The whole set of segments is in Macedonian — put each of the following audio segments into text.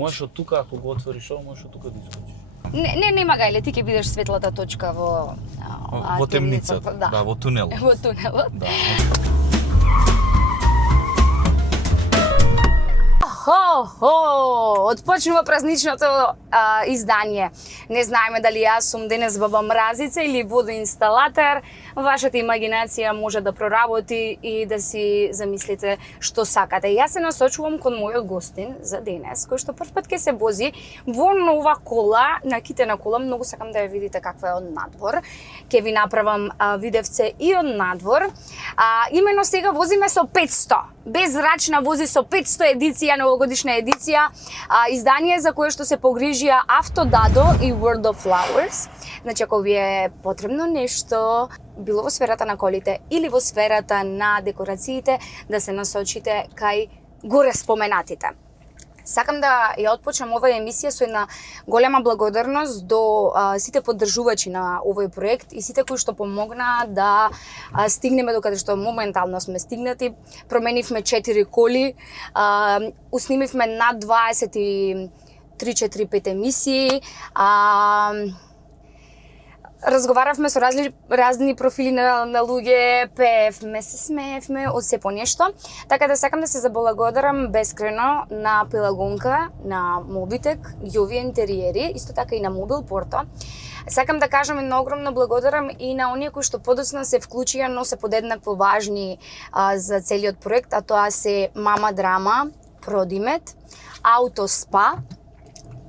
Можеш од тука, ако го отвориш ово, можеш од тука да искочиш. Нема гајле, ти ќе бидеш светлата точка во темницата, да, во тунелот. Во тунелот. Да. Отпочнува празничното издание. Не знаеме дали јас сум денес баба мразица или водоинсталатор. Вашата имагинација може да проработи и да си замислите што сакате. Јас се насочувам кон мојот гостин за денес, кој што прв пат ќе се вози во нова кола, накитена кола. Многу сакам да ја видите каква е од надвор. Ќе ви направам видевце и од надвор. Имено сега возиме со 500. Безрачна вози со 500 едиција, новогодишна едиција, издание за кое што се погрижија Автодадо и World of Flowers. Значи, ако ви е потребно нешто, било во сферата на колите или во сферата на декорациите, да се насочите кај горе споменатите. Сакам да ја отпочнам оваа емисија со една голема благодарност до сите поддржувачи на овој проект и сите кои што помогнаа да стигнеме до каде што моментално сме стигнати. Променивме 4 коли, уснимивме над 23-4-5 емисии, разговаравме со разни профили на луѓе, пеевме, се смеевме од се по нешто. Така да сакам да се заблагодарам бескрено на Пелагонка, на Мобитек, Јови интериери, исто така и на Мобил Порто. Сакам да кажам едно огромно благодарам и на оние кои што подоцна се вклучија, но се подеднакво важни за целиот проект, а тоа се Мама Драма, Продимет, Аутоспа,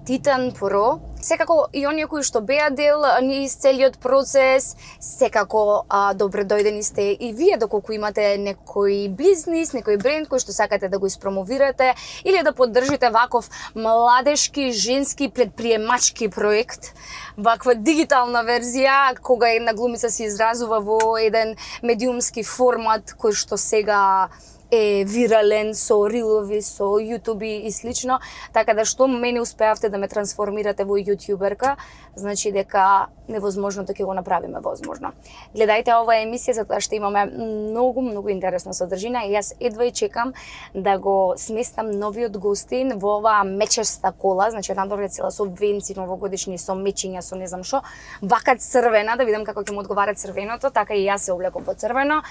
Титан Про, секако и оние кои што беа дел низ целиот процес, секако добре дојдени сте и вие доколку имате некој бизнис, некој бренд кој што сакате да го испромовирате или да поддржите ваков младешки, женски, предприемачки проект, ваква дигитална верзија, кога една глумица се изразува во еден медиумски формат кој што сега е вирален со рилови, со јутуби и слично, така да што мене успеавте да ме трансформирате во јутјуберка, значи дека невозможното ќе го направиме возможно. Гледајте оваа емисија затоа што имаме многу интересна содржина и јас едва и чекам да го сместам новиот гостин во оваа мечеста кола, значи надвор е цела со венци новогодишни, со мечиња, со не знам што, вака црвена, да видам како ќе му одговара црвеното, така и јас се облеков во црвено.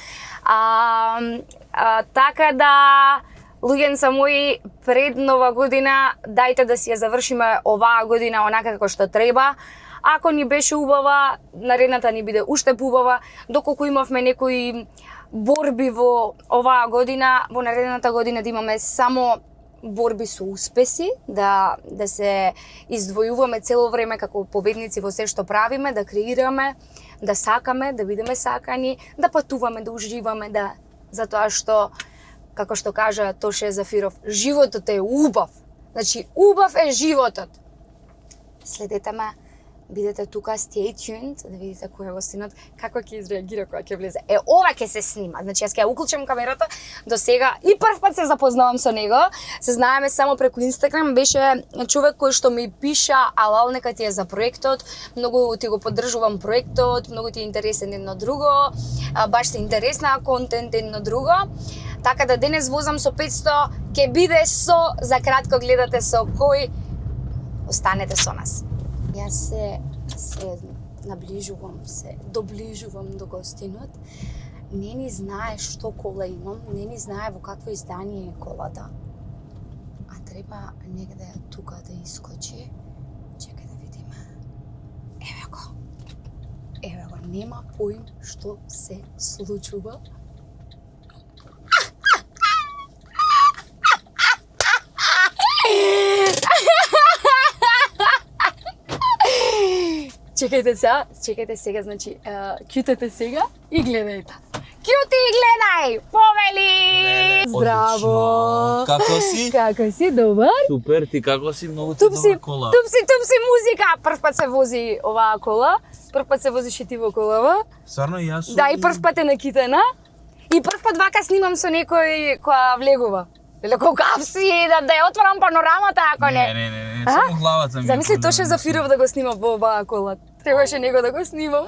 Така да, луѓенца мои, пред нова година, дајте да си ја завршиме оваа година онака како што треба. Ако ни беше убава, наредната ни биде уште поубава. Доколку имавме некои борби во оваа година, во наредната година да имаме само борби со успеси, да се издвојуваме цело време како победници во се што правиме, да креираме, да сакаме, да бидеме сакани, да патуваме, да уживаме, затоа што, како што кажа Тоше Зафиров, животот е убав. Значи, убав е животот. Следете ме, бидете тука, stay tuned, да видите кој е гостинот, како ќе изреагира кога ќе влезе. Ова ќе се снима. Значи, јас ќе ја уклучам камерата до сега и прв пат се запознавам со него. Се знаеме само преку Инстаграм, беше човек кој што ми пиша, алал нека ти е за проектот, многу ти го поддржувам проектот, многу ти е интересен едно друго, баш се интересна контент едно друго. Така да денес возам со 500, ќе биде со, за кратко гледате со кој, останете со нас. Јас се доближувам до гостинот. Не ни знае што кола имам, не ни знае во какво издание е колата. А треба негде тука да искочи. Чекај да видиме. Еве го, нема поим што се случува. Чекајте сега, значи, кјутете сега и гледајте. Кјути и гледај! Повели! Здраво! Како си? Како си, добар? Супер, ти како си? Многу ти добра кола. Тупси музика! Прв пат се вози оваа кола, прв пат се возиш и ти во колава. Стварно и јас сум. Да, и прв пат е накитена. И прв пат вака снимам со некој која влегува. Или кога си да ја отворам панорамата, ако не. Не, само главата ми. Замисли Тоше Зафиров да го снима во оваа кола. Требаше него да го снимам.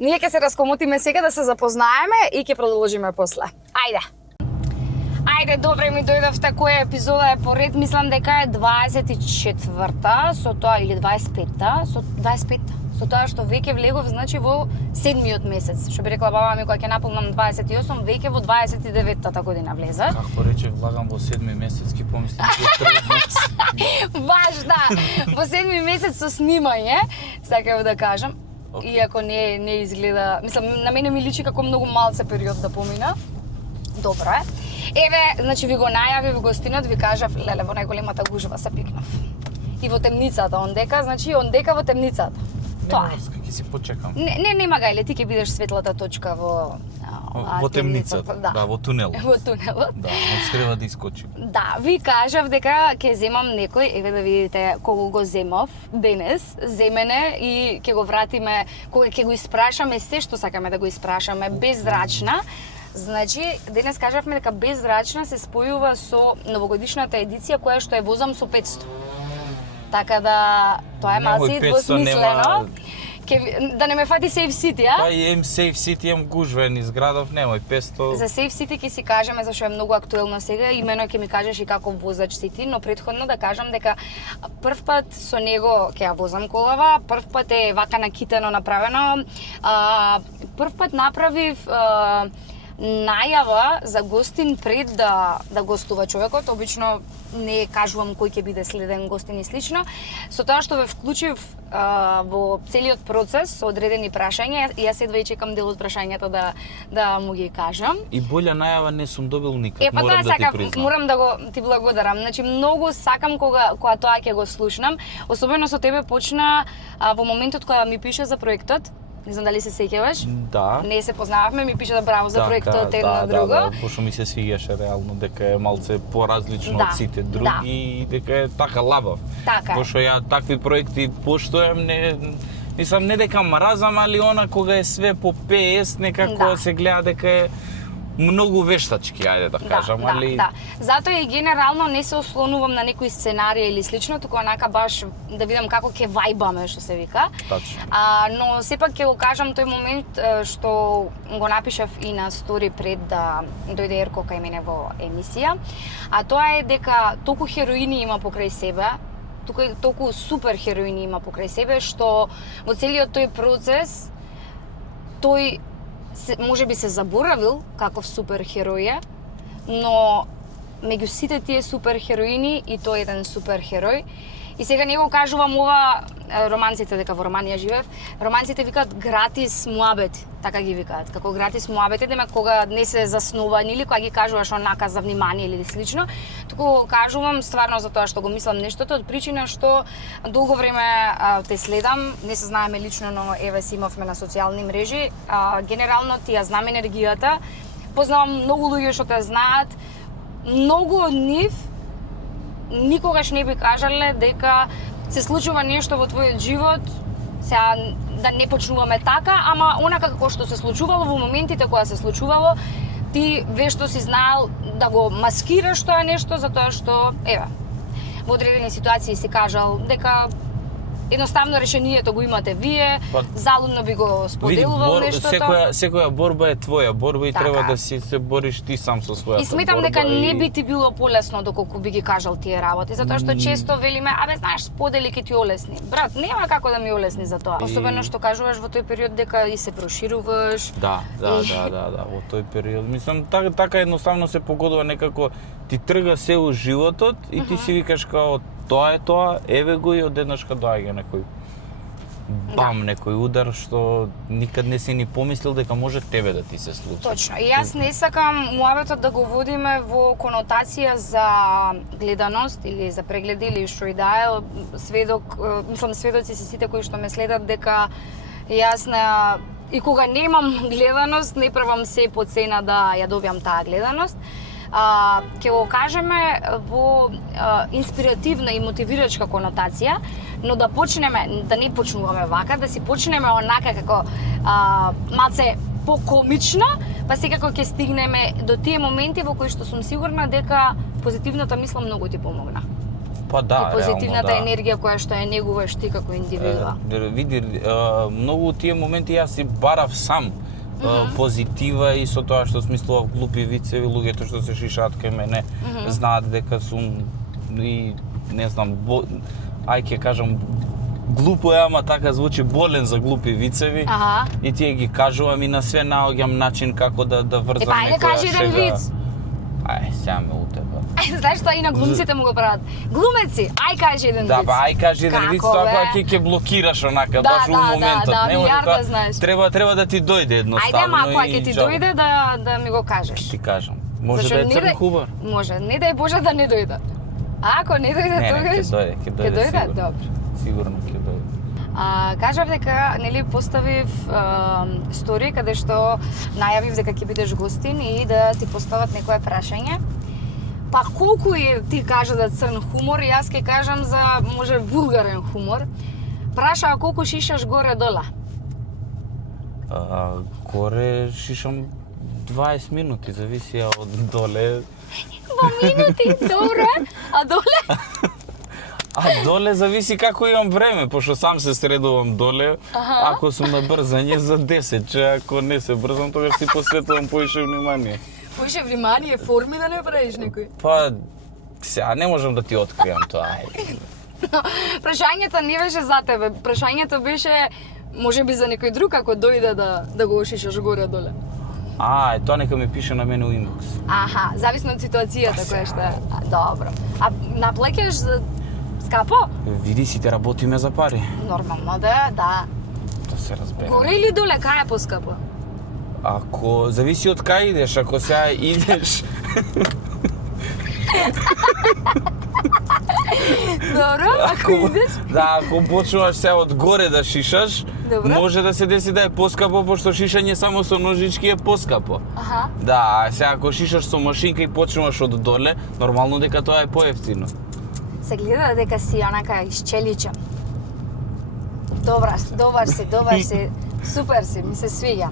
Ние ќе се раскомотиме сега да се запознаеме и ќе продолжиме после. Ајде. Ајде, добре, ми дојдовте која епизода е поред, мислам дека е 24-та, со тоа или 25-та, со 25-та. Со тоа што веќе влегов, значи во 7-миот месец. Што би рекла баба ми кога ќе наполнам 28, веќе во 29-та година влеза. Како рече, влагам во 7-ми месец, ки помислам че е 3 месец. Баш да, во 7-ми месец со снимање, сакав да кажам. Иако не изгледа, мислам, на мене ми личи како многу малце период да помина. Добро е. Еве, значи ви го најавив гостинот, ви кажав, леле, во најголемата гужва се пикнав. И во темницата, ондека, значи ондека во темницата. Тоа е. Ќе си почекам. Нема гајле, ти ќе бидеш светлата точка во темницата, да, во тунелот. Во тунелот. Да, не треба да искочим. Да, ви кажав дека ќе земам некој, еве да видите кого го земав денес, земене и ќе го вратиме, кога ќе го испрашаме се што сакаме да го испрашаме, беззрачна. Значи, денес кажавме дека беззрачна се спојува со новогодишната едиција која што е возам со 500. Така да, тоа е малци двосмислено. Да не ме фати Safe City, а? Па имам Safe City, имам гужва низ градов, немој 500. За Safe City ќе си кажеме зашто е многу актуелно сега, имено ќе ми кажеш и како возач си ти, но претходно да кажам дека прв пат со него ќе ја возам колава, прв пат е вака накитено направено, прв пат направив најава за гостин пред да гостува човекот. Обично не кажувам кој ќе биде следен гостин и слично. Со тоа што ве вклучив во целиот процес со одредени прашања, јас едва и чекам дел од прашањата да му ги кажам. И болја најава не сум добил никад, па морам да ти признам. Морам да го ти благодарам. Значи многу сакам кога тоа ќе го слушнам. Особено со тебе почна во моментот кога ми пише за проектот. Не знам дали се сеќаваш? Да. Не се познававме, ми пише да браво за проектот едно друго. Да, пошто ми се свигаше реално дека е малце поразлично од сите други и дека е така лабав. Така. Пошто ја такви проекти поштојам, мислам не дека мразам, али она кога е све по PS, некако се гледа дека е многу вештачки, ајде да кажам, али... Да. Затоа и генерално не се ослонувам на некој сценарија или слично, туку онака баш да видам како ќе вајбаме, што се вика. Точно. Но сепак ќе го кажам тој момент што го напишав и на стори пред да дојде Ерко кај мене во емисија, а тоа е дека толку хероини има покрај себе, толку супер хероини има покрај себе, што во целиот тој процес тој може би се заборавил каков супер херој е, но меѓу сите тие супер хероини и тој еден супер херој. И сега не го кажувам ова романците, дека во Романија живеев, романците викаат гратис муабет, така ги викаат, како гратис муабет, едеме кога не се заснувани или кога ги кажуваш онака за внимание или слично, туку кажувам стварно за тоа што го мислам нештото, од причина што долго време те следам, не се знаеме лично, но еве си имавме на социјални мрежи, генерално ти ја знам енергијата, познавам многу луѓе што те знаат, многу од нив никогаш не би кажале дека се случува нешто во твојот живот, сега да не почнуваме така, ама онака како што се случувало во моментите кога се случувало, ти вешто си знаел да го маскираш тоа нешто, затоа што, еве, во одредени ситуации си кажал дека едноставно решението го имате вие, залудно би го споделувал нештото. Секоја борба е твоја борба и така. Треба да се бориш ти сам со својата борба. И сметам дека не би ти било полесно доколку би ги кажал тие работи, затоа што често велиме, абе знаеш, сподели ке ти олесни. Брат, нема како да ми олесни за тоа. Особено што кажуваш во тој период дека и се прошируваш. Да, во тој период. Мислам, така едноставно се погодува некако, ти трга се у животот и ти си викаш као тоа е тоа, еве го и одеднашка доаѓа некој бам, некој удар што никад не си ни помислил дека може тебе да ти се случи. Точно. И јас не сакам муабетот да го водиме во конотација за гледаност или за прегледи или што и да е. Сведоци се сите кои што ме следат дека јас и кога немам гледаност, не правам се по цена да ја добиам таа гледаност. Ќе го кажеме во инспиративна и мотивирачка конотација, но да почнеме, да не почнуваме вака, да си почнеме онака како малце покомично, па секако ќе стигнеме до тие моменти во кои што сум сигурна дека позитивната мисла многу ти помогна. Па да, и позитивната реално, енергија која што ја негуваш ти како индивидуа. Види, многу тие моменти јас си барав сам. позитива и со тоа што смислував глупи вицеви, луѓето што се шишаат кај мене знаат дека сум и не знам, ај ќе кажам глупо е, ама така звучи, болен за глупи вицеви. И тие ги кажувам и на све наоѓам начин како да врзам ајде некоја кажи еден шега. виц. Ај, сега ме утеба. Знаеш што и на глумците му го прават? Глумеци, ај кажи еден Да, виц. ба, ај кажи еден Како, виц, тоа бе? ќе блокираш онака, Да, баш у да, моментот. да, Не може милиарда тоа- знаеш. Треба да ти дојде едноставно. Ајде, ама ако и ќе ти чао. дојде да ми го кажеш. Ти кажам. Може Зашто да е не црн хумор. Може, не дај Боже да не дојде. А ако не дојде Не, тогаш? ќе дојде дојде? сигурно. Добро. Сигурно ќе дојде. Кажав дека нели поставив стори каде што најавив дека ќе бидеш гостин и да ти постават некое прашање. Па колку е ти кажа за црн хумор, и јас ќе кажам за може вулгарен хумор. Праша колку шишаш горе-дола. Горе шишам 20 минути, зависи од доле. 2 минути, добро. А доле? А доле зависи како имам време, пошто сам се средувам доле. Ако сум на брзање за 10, че ако не се брзам, тогаш си посветувам поише внимание. Поише внимание, форми да не правиш некој. Па, сега не можам да ти откријам тоа. Прашањето не беше за тебе, прашањето беше можеби за некој друг ако дојде да го шишаш горе-доле. Тоа нека ми пише на мене у инбокс. Аха, зависно од ситуацијата која што е. Добро. А наплаќаш скапо? Види, сите работиме за пари. Нормално да. Да се разбере. Горе или доле, кај е поскапо? Ако зависи од кај идеш, ако сега идеш Добро, ако идеш? Да, ако почнуваш се од горе да шишаш, Добро. може да се деси да е поскапо, пошто шишање само со ножички е поскапо. Аха. Да, а сега ако шишаш со машинка и почнуваш од доле, нормално дека тоа е поевтино. Се гледа дека си онака исчеличен. Добар си, супер си, ми се свиѓа.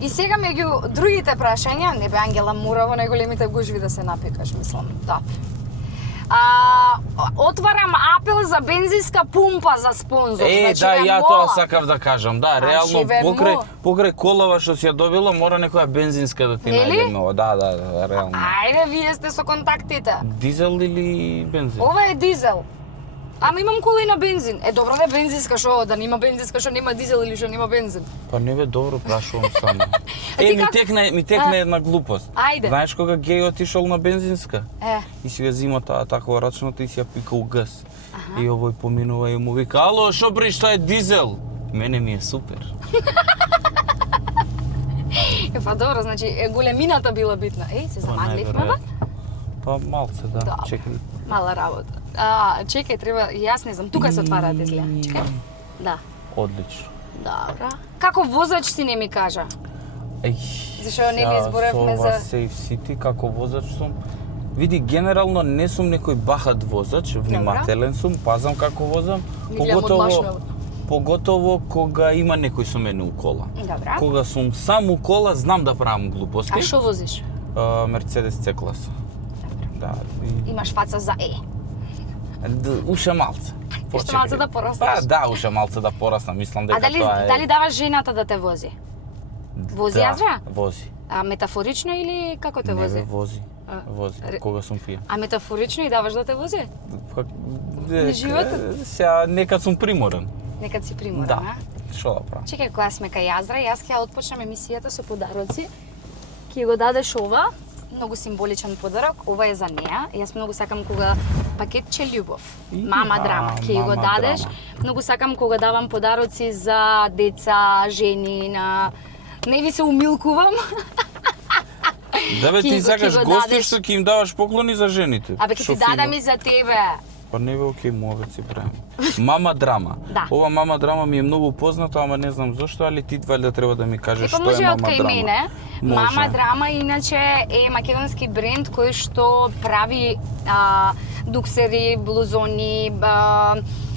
И сега меѓу другите прашања, не бе Ангела Мура во најголемите гужви да се напикаш, мислам. Добро. Отварам апел за бензинска пумпа за спонзор. Значи, Да, ве ја молам. тоа сакав да кажам. Да, реално ве покрај колава што си ја добила, мора некоја бензинска да ти Нели? најдеме. Да, реално. Ајде, вие сте со контактите. Дизел или бензин? Ова е дизел. Ама имам кола и на бензин. Добро да е бензинска, шо да нема бензинска, шо нема дизел или шо нема бензин. Па не бе, добро прашувам само. ти Ми текна една глупост. Ајде. Знаеш кога геј отишол на бензинска? Е. И си ја зима таа такова рачната и си ја пика у газ. И овој поминува и му вика: "Ало, шо бриш, тоа е дизел?" Мене ми е супер. Па добро, значи големината била битна. Се замагливме, бе? Па малце, да. Добро. Чекай. Мала работа. Чекај, треба, јас не знам, тука се отвараат изгледа. Чекај. Да. Одлично. Добро. Како возач си не ми кажа? Зашо не ли изборевме за Safe City како возач сум? Види, генерално не сум некој бахат возач, внимателен сум, пазам како возам, поготово кога има некој со мене у кола. Добра. Кога сум сам у кола, знам да правам глупости. А шо возиш? Мерцедес C класа. Да. Имаш фаца за Уше малце. Уште малце да пораснеш? Па да, уше малце да пораснам, мислам дека тоа е. Дали даваш жената да те вози? Вози јазра? Вози. А метафорично или како те вози? Не, вози. Вози, кога сум пијан. А метафорично и даваш да те вози? На животот? Сега некад сум приморен. Некад си приморен, Да. а? Што да правам? Чекај, кога сме кај јазра, јас ќе отпочнам емисијата со подароци. Ќе го дадеш ова, многу символичен подарок, ова е за неа. Јас многу сакам кога пакетче љубов. Мама драма, ќе го мама дадеш. драма. Многу сакам кога давам подароци за деца, жени, на не ви се умилкувам. Да бе, Ќе ти го- сакаш ќе го гости дадеш. што ќе им даваш поклони за жените. Абе, ќе Шо ти дадам фино. и за тебе. Па не бе, окей, мога си правим. Мама драма. Да. Ова мама драма ми е многу познато, ама не знам зошто, али ти валјда треба да ми кажеш Епа што може е од мама кај драма. мене. Може. Мама драма иначе е македонски бренд кој што прави дуксери, блузони,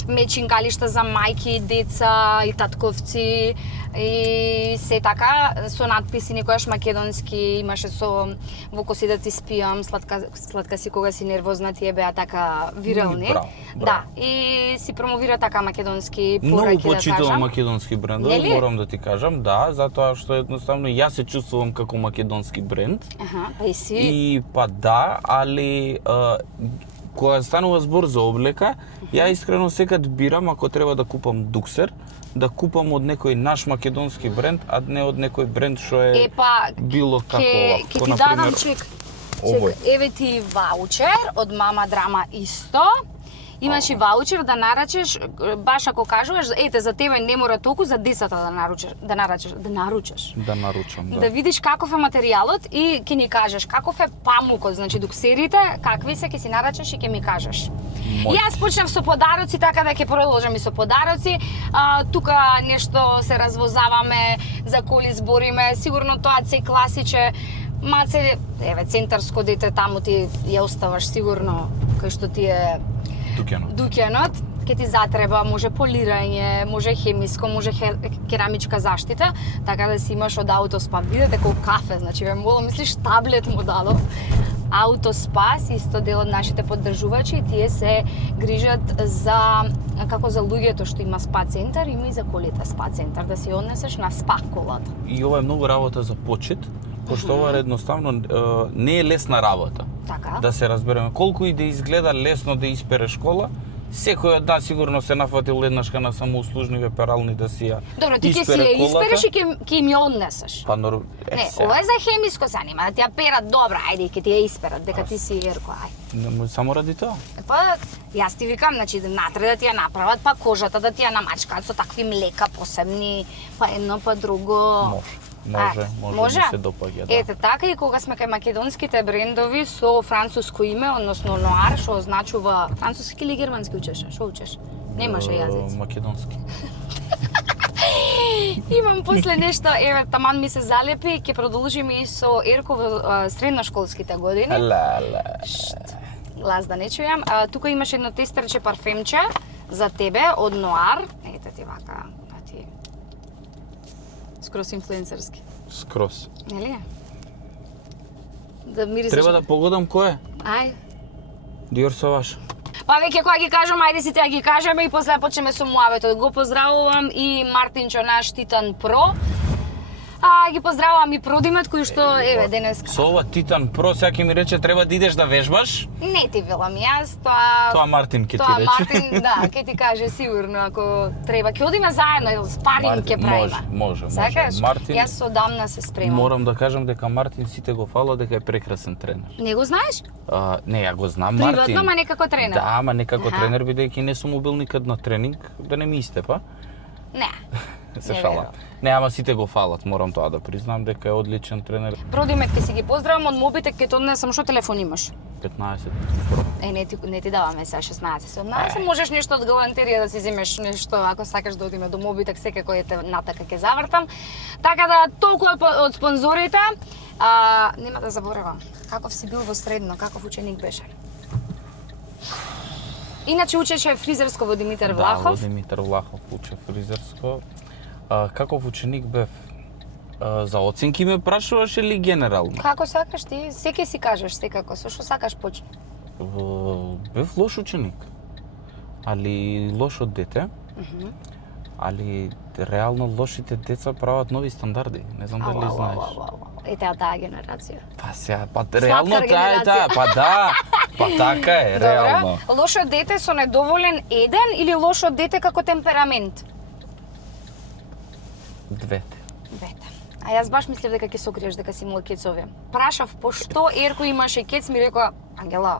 мечингалишта за мајки, деца и татковци и се така со надписи некојаш македонски, имаше со во коси да ти спијам, сладка си кога си нервозна, тие беа така вирални. Браво. Да, и си промовира така македонски Многу пораки, да почитувам кажам. македонски брендови, Нели? морам да ти кажам, да, затоа што едноставно јас се чувствувам како македонски бренд. Аха, па и си. И па да, али кога станува збор за облека, ја искрено секад бирам ако треба да купам дуксер, да купам од некој наш македонски бренд, а не од некој бренд што е Епа, било како ќе овако. ти дадам чек. Еве ти ваучер од Мама Драма исто. Имаш и ваучер да нарачеш, баш ако кажуваш, ете за тебе не мора толку, за 10 да наручиш. Да наручам, да. Да видиш каков е материјалот и ќе ни кажеш каков е памукот, значи дуксерите, какви се ќе си нарачеш и ќе ми кажеш. Мој. Јас почнав со подароци, така да ќе продолжам и со подароци. Тука нешто се развозаваме, за коли збориме, сигурно тоа се класиче. Маце, еве, центарско дете, таму ти ја оставаш сигурно, кај што ти е дуќанот, ќе ти затреба, може полирање, може хемиско, може керамичка заштита, така да си имаш од Аутоспа. Видете колку кафе, значи ве молам, мислиш таблет му дадов. Аутоспа си исто дел од нашите поддржувачи и тие се грижат за како за луѓето што има спа центар, има и за колите спа центар, да си однесеш на спа колата. И ова е многу работа за почет, пошто ова едноставно не е лесна работа. Така. Да се разбереме, колку и да изгледа лесно да испереш кола, секој од нас сигурно се нафатил еднашка на самоуслужниве перални да си ја Добро, ти ќе си испере ја колата. испереш и ќе ми ја однесеш. Па Не, ова е за хемиско се анима, да ти ја перат добро, ајде, ќе ти ја исперат, дека ти си ерко, ајде. Само ради тоа. Па, јас ти викам, значи, натре да ти ја направат, па кожата да ти ја намачкаат со такви млека посебни, па едно, па друго. Може ми се допаѓа, да. Ете така, и кога сме кај македонските брендови со француско име, односно Ноар, што означува француски или германски учеше? Што учеш? Немаше јазици. Македонски. Имам после нешто, еве, таман ми се залепи, ќе продолжиме и со Ерко во средношколските години. Глас да не чујам. Тука имаш едно тестерче парфемче за тебе од Ноар. Ете ти вака, да ти скрос инфлуенсерски. Скрос. Нели? Да мирисаш. Треба да погодам кој е? Ај. Диор Саваш. Па веќе кога ги кажам, ајде сите ја ги кажеме и после почнеме со муаветот. Го поздравувам и Мартинчо наш Титан Про. Ги поздравувам и Продимет кој што еве денеска. Со ова Титан Про сега ќе ми рече треба да идеш да вежбаш? Не ти велам јас, тоа Тоа Мартин ќе ти тоа рече. Мартин, да, ќе ти каже сигурно ако треба. Ќе одиме заедно, спаринг ќе правиме. Може. Сакаш? Мартин, Јас одамна се спремам. морам да кажам дека Мартин сите го фала дека е прекрасен тренер. Не го знаеш? Не, ја го знам Мартин. Приватно, ма некако тренер. Да, ама не како Аха. тренер, бидејќи не сум убил никад на тренинг, да не ми истепа. Не. Се Не шалам. верувам. Не, ама сите го фалат, морам тоа да признам дека е одличен тренер. Продимет ќе си ги поздравам од мобитек, ќе ти однесам што телефон имаш. 15 Про. Не ти даваме сега 16, 17, можеш нешто од галантерија да си земеш нешто, ако сакаш да одиме до мобитек, секако ете натака ќе завртам. Така да, толку од спонзорите, нема да заборавам, каков си бил во средно, каков ученик беше? Иначе учеше фризерско во Димитар Да, Влахов. во Димитар Влахов уче фризерско. Каков ученик бев? За оценки ме прашуваш или генерално? Како сакаш ти, секој си кажеш секако, со што сакаш почни. Бев лош ученик. Али лошо дете. Али реално лошите деца прават нови стандарди. Не знам дали знаеш. Ете таа генерација. Па сега, реално таа е таа, па да. Па така е, реално. Добро, лошо дете со недоволен еден или лошо дете како темперамент? Двете. Двете. А јас баш мислев дека ќе се окриеш дека си имал кецови. Прашав пошто Ерко имаше кец, ми рекоа Ангела,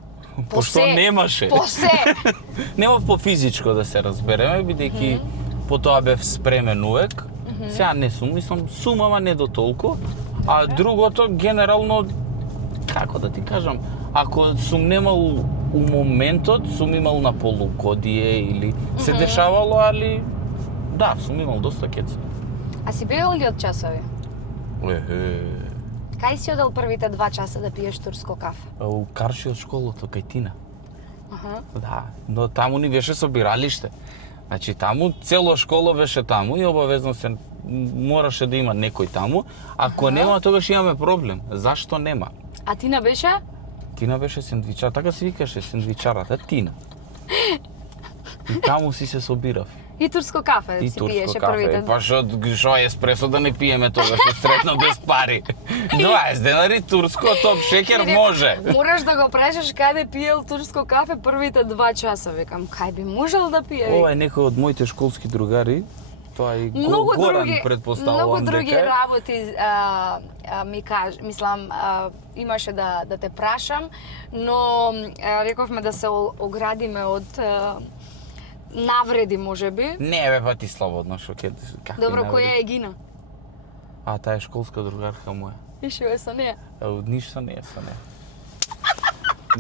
Пошто немаше. Посе. Нема по физичко да се разбереме, бидејќи потоа бев спремен увек. Сега не сум, мислам, сум, ама не до толку. А другото, генерално, како да ти кажам, ако сум немал у моментот, сум имал на полугодие или се дешавало, али да, сум имал доста кеца. А си бил ли од часови? Кај си одел првите 2 часа да пиеш турско кафе? У Карши од школото, кај Тина. Да, но таму ни беше собиралиште. Значи таму цело школа беше таму и обавезно се мораше да има некој таму. Ако нема, тогаш имаме проблем. Зашто нема? А Тина беше? Тина беше сендвичар, така се викаше сендвичарата Тина. И таму си се собирав. И турско кафе И си турско пиеше кафе. првите. Па шо еспресо да не пиеме тогаш, средно без пари. 20 денари турско, топ шекер може. Мораш да го прашаш каде пиел турско кафе првите 2 часа, викам, кај би можел да пие? Ова е некој од моите школски другари. Тоа и Горан предпоставувам многу други дека. работи ми мислам, имаше да те прашам, но рековме да се оградиме од навреди, можеби. Не бе, па ти слободно, шо ке... Добро, која е Гина? А, таа е школска другарка моја. И шо е со неја? Ништо не е со неја.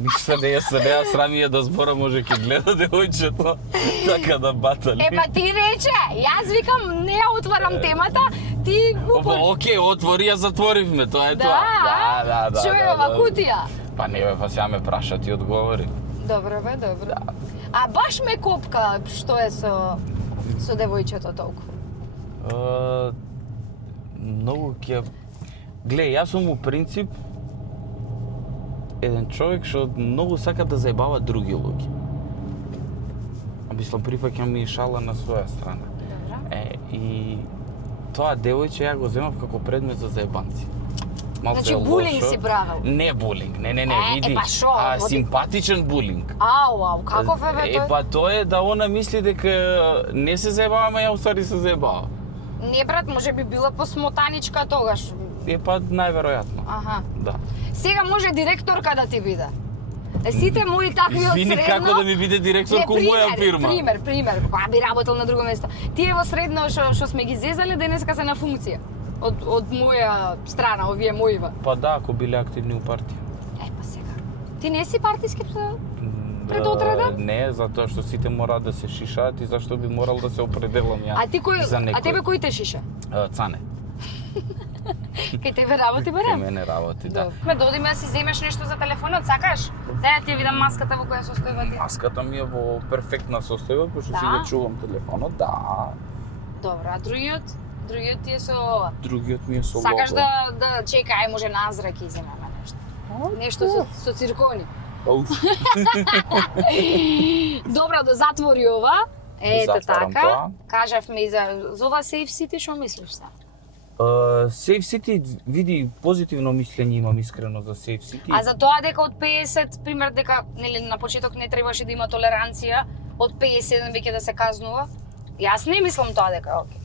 Ништо не е со неја, срами е да збора, може ке гледа девојчето, така да батали. Па ти рече, јас викам, не ја отварам темата, ти Океј, отвори, ја затворивме, тоа е тоа. Да. Шо е ова кутија? Па не бе, па сега ме праша, ти одговори. Добро бе, добро. А баш ме копка што е со девојчето толку. Многу ќе... Глеј, јас сум у принцип еден човек што многу сака да заебава други луѓе. Мислам, прифаќам и шала на своја страна. Добро. И тоа девојче ја го земав како предмет за заебанци. Значи булинг си правил? Не булинг, не, види. Па шо? Симпатичен булинг. Ау, каков е бе тој? Па тоа е да она мисли дека не се заебаваме, ја уствари се заебава. Не брат, може би била посмотаничка тогаш. Па најверојатно. Аха. Да. Сега може директорка да ти биде. Сите мои такви од Извини, средно... како да ми биде директорка у моја фирма? Пример, кога би работел на друго место. Тие во средно што сме ги зезале, денеска се на функција. Од моја страна, овие моива. Па да, ако биле активни у партија. Па сега. Ти не си партиски предотреден? Не, затоа што сите мораат да се шишаат и зашто би морал да се определам ја за некој. А тебе кој те шиша? Цане. Кај тебе работи барем? Кај мене работи, да. Ме додиме да си земеш нешто за телефонот, сакаш? Да ти ја видам маската во која состојба ти. Маската ми е во перфектна состојба, пошто си го чувам телефонот, да. Добро, а другиот? Другиот ти е со ова? Другиот ми е со лого. Сакаш да чекај, може назрак и земеме нешто. Нешто со циркони. Добро, да затвори ова. Ете така. Кажавме и за ова Safe City, што мислиш сега? Safe City, види, позитивно мислење имам искрено за Safe City. А за тоа дека од 50, пример дека нели на почеток не требаше да има толеранција, од 51 веќе да се казнува? Јас не мислам тоа дека окей.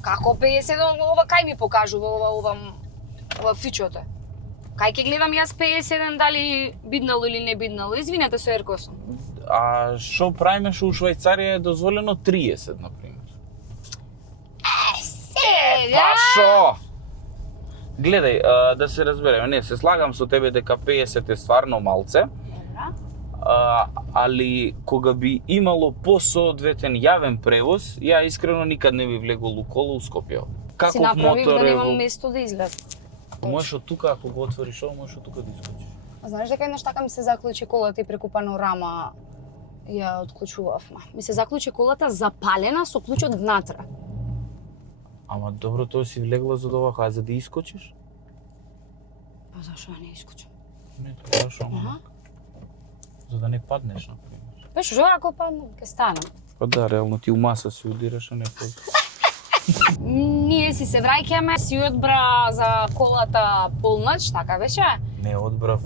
Како 51, ова кај ми покажува ова фичото? Кај ќе гледам јас 51 дали биднало или не биднало? Извинете, со ерко сум. А што правиме што у Швајцарија е дозволено 30, например? Па шо? Гледај, да се разбереме, не, се слагам со тебе дека 50 е стварно малце. Али кога би имало посоодветен јавен превоз, ја искрено никад не би влегол у кола у Скопје. Си направив да немам место да излезам. Можеш од тука, ако го отвориш ова, можеш од тука да искочиш. Знаеш дека еднаш така ми се заклучи колата и преку панорама ја отклучувавме. Ми се заклучи колата запалена со клучот внатре. Ама добро, тоа си влегла за ова, за да искочиш? Па зашо не искочам? Не, тоа шо, за да не паднеш, например. Па шо ако паднам, ќе станам. Па да, реално ти у маса се удираш, а не под. Ние си се враќаме, си одбра за колата полнач, така беше? Не, одбрав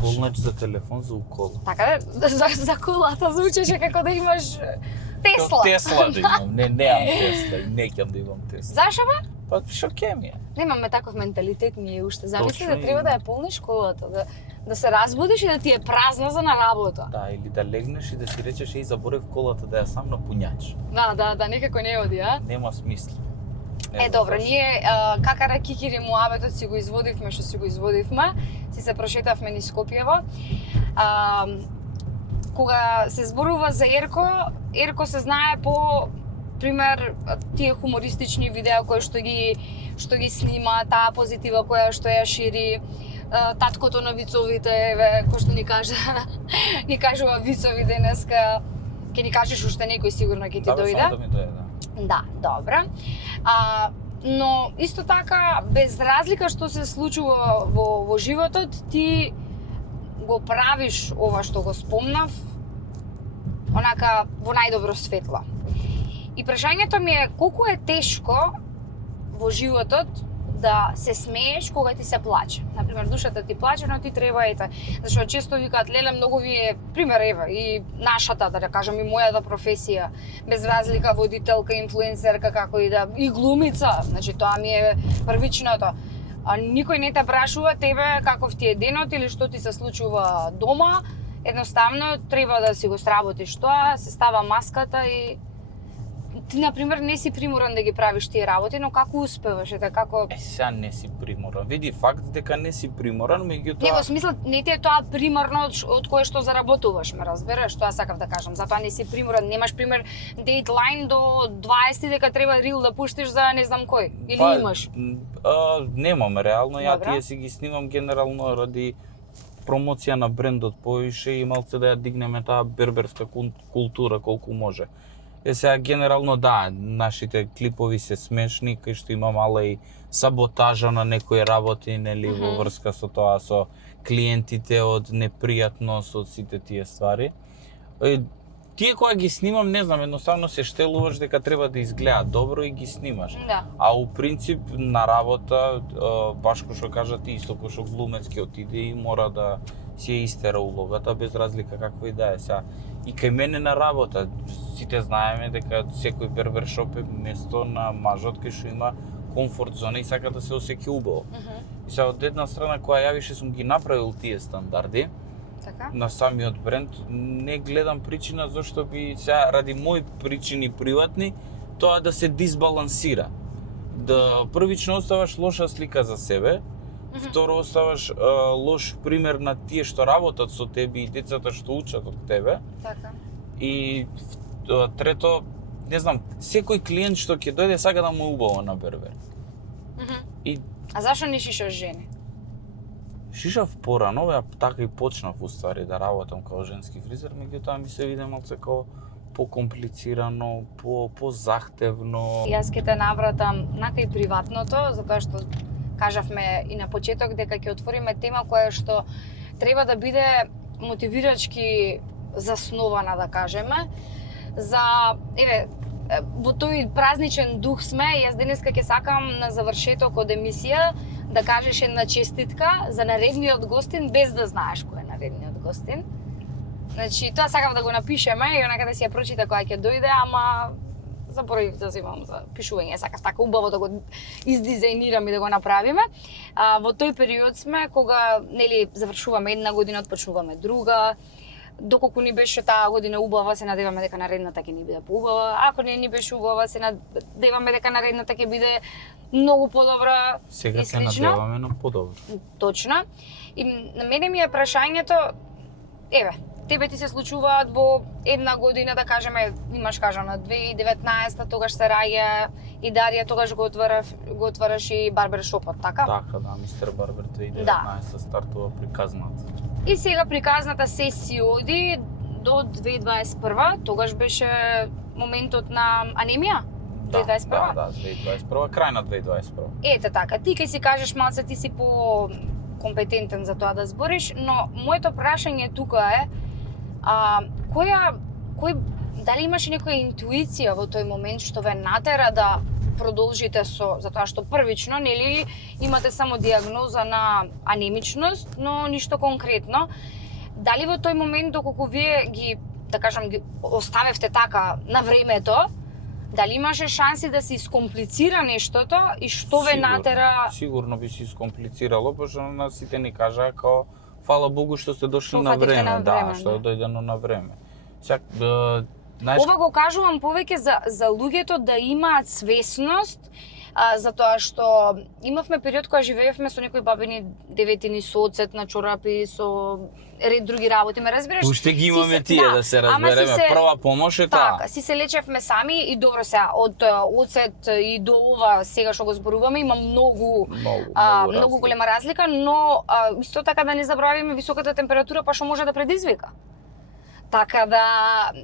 полнач за телефон за укола. Така за колата звучеше како да имаш Тесла. Тесла да имам, немам Тесла, не ќе да имам Тесла. Зашо бе? Па шо ке ми е? Немаме таков менталитет ние уште. Замисли да треба да ја полниш колата, да се разбудиш и да ти е празна за на работа. Да, или да легнеш и да си речеш и заборев колата да ја сам на пуњач. Да, некако не оди, а? Нема смисла. Добро, ние какара кикири муабетот си го изводивме што си го изводивме, си се прошетавме низ Скопјево. Кога се зборува за Ерко се знае по пример тие хумористични видеа кои што ги снима, таа позитива која што ја шири, таткото на вицовите, еве, кој што ни кажува вицови денеска, ќе ни кажеш уште некој сигурно ќе ти дојде. Само да ми дојде, да. Да, добро. Но исто така, без разлика што се случува во животот, ти го правиш ова што го спомнав, онака во најдобро светло. И прашањето ми е колку е тешко во животот да се смееш кога ти се плаче. Например, душата ти плаче, но ти треба ете. Зашто често викаат, леле, многу ви е, пример, ева, и нашата, да кажам, и мојата професија, без разлика водителка, инфлуенсерка, како и да, и глумица, значи тоа ми е првичното. А никој не те прашува тебе каков ти е денот или што ти се случува дома, едноставно треба да си го сработиш тоа, се става маската и ти, например, не си приморан да ги правиш тие работи, но како успеваш, како... Сега не си приморан. Види факт дека не си приморан, меѓутоа... Не, во смисла, не ти е тоа примерно од кое што заработуваш, ме разбереш, тоа сакав да кажам. Затоа не си приморан, немаш пример дејтлайн до 20 дека треба рил да пуштиш за не знам кој, или имаш? Немам реално, ја Добра. тие си ги снимам генерално ради промоција на брендот повише и малце да ја дигнеме таа берберска култура колку може. Сега генерално да, нашите клипови се смешни, кај што има мала и саботажа на некои работи, нели, во врска со тоа, со клиентите, од непријатност, од сите тие ствари. Тие кога ги снимам, не знам, едноставно се штелуваш дека треба да изгледа добро и ги снимаш. Да. А у принцип на работа, баш кој што кажа ти, исто кој што глумец ќе отиде и мора да си ја истера улогата, без разлика каква и да е. Сега, и кај мене на работа, сите знаеме дека секој бербершоп е место на мажот кај што има комфорт зона и сака да се осеќа убаво. И сега од една страна која ја више сум ги направил тие стандарди, Така? на самиот бренд, не гледам причина зашто би сега ради мои причини приватни тоа да се дисбалансира. Да првично оставаш лоша слика за себе, второ оставаш лош пример на тие што работат со тебе и децата што учат од тебе. Така. И трето, не знам, секој клиент што ќе дојде сака да му е убаво на бербер. И А зашо не шишаш жени? шишав порано, ја така и почнав уствари да работам како женски фризер, меѓутоа ми се виде малце како покомплицирано, позахтевно. Јас ќе те навратам на кај приватното, затоа што кажавме и на почеток дека ќе отвориме тема која што треба да биде мотивирачки заснована, да кажеме, за, еве, во тој празничен дух сме, јас денеска ќе сакам на завршеток од емисија да кажеш една честитка за наредниот гостин без да знаеш кој е наредниот гостин. Значи, тоа сакав да го напишеме и онака да си ја прочита која ќе дојде, ама заборавив да земам за пишување, сакав така убаво да го издизајнирам и да го направиме. Во тој период сме кога, нели, завршуваме една година, отпочнуваме друга. Доколку ни беше таа година убава, се надеваме дека наредната ќе ни биде поубава. Ако не ни беше убава, се надеваме дека наредната ќе биде многу подобра. Сега се надеваме на подобро. Точно. И на мене ми е прашањето, еве, тебе ти се случуваат во една година, да кажеме, имаш кажано 2019, тогаш се раѓа и Дарија, тогаш го отвараш и барбершопот, така? Така, да, Мистер Барбер 2019 Да. стартува приказната. И сега приказната се си оди до 2021, тогаш беше моментот на анемија? 2021? Да, 2021, крај на 2021. Ете така, ти ке си кажеш малце, ти си по компетентен за тоа да збориш, но моето прашање тука е, дали имаш некоја интуиција во тој момент што ве натера да продолжите затоа што првично, нели, имате само диагноза на анемичност, но ништо конкретно. Дали во тој момент, доколку вие ги, да кажам, ги оставевте така на времето, дали имаше шанси да се искомплицира нештото и што ве натера... Сигурно би се искомплицирало, пошто на сите ни кажаа као фала Богу што сте дошли на Фатихте време, на време, што е дојдено на време. Сега, Ова го кажувам повеќе за луѓето да имаат свесност затоа што имавме период кога живеевме со некои бабини деветини, со оцет на чорапи, со ред други работи, ме разбираш? Уште ги имаме тие, да се ама разбереме, прва помош е таа. Така, си се лечевме сами и добро се, од оцет и до ова сега што го зборуваме, има многу голема разлика, но исто така да не забравиме високата температура па што може да предизвика. Така да...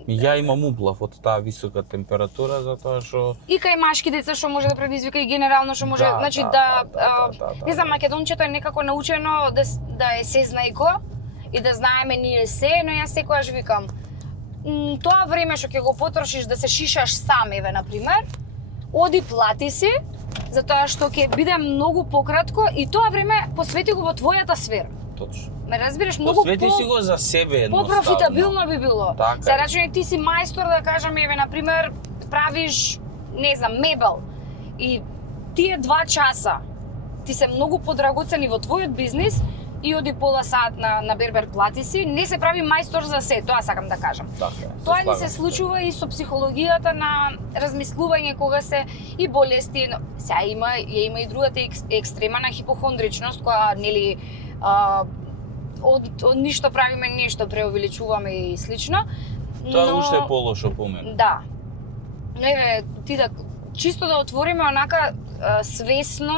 Ја имам уплав од таа висока температура, затоа што... И кај машки деца што може да предизвика и генерално што може... Значи не знам, македончето е некако научено да е сезнајко и да знаеме ние се, но јас секогаш викам, тоа време што ќе го потрошиш да се шишаш сам, еве, например, оди плати си, затоа што ќе биде многу пократко и тоа време посвети го во твојата сфера. Точно. Ме разбираш, многу посвети си го за себе едноставно. Попрофитабилно би било. Така се рачуне ти си мајстор, да кажам, еве, например, правиш, не знам, мебел. И тие 2 часа ти се многу подрагоцени во твојот бизнис и оди пола сат на бербер плати си, не се прави мајстор за се, тоа сакам да кажам. Така, тоа ни се случува и со психологијата на размислување кога се и болести, но сега има и другата екстрема на хипохондричност, која нели од ништо правиме нешто, преувеличуваме и слично. Тоа уште е полошо по мене. Да. Но еве, ти да чисто да отвориме онака свесно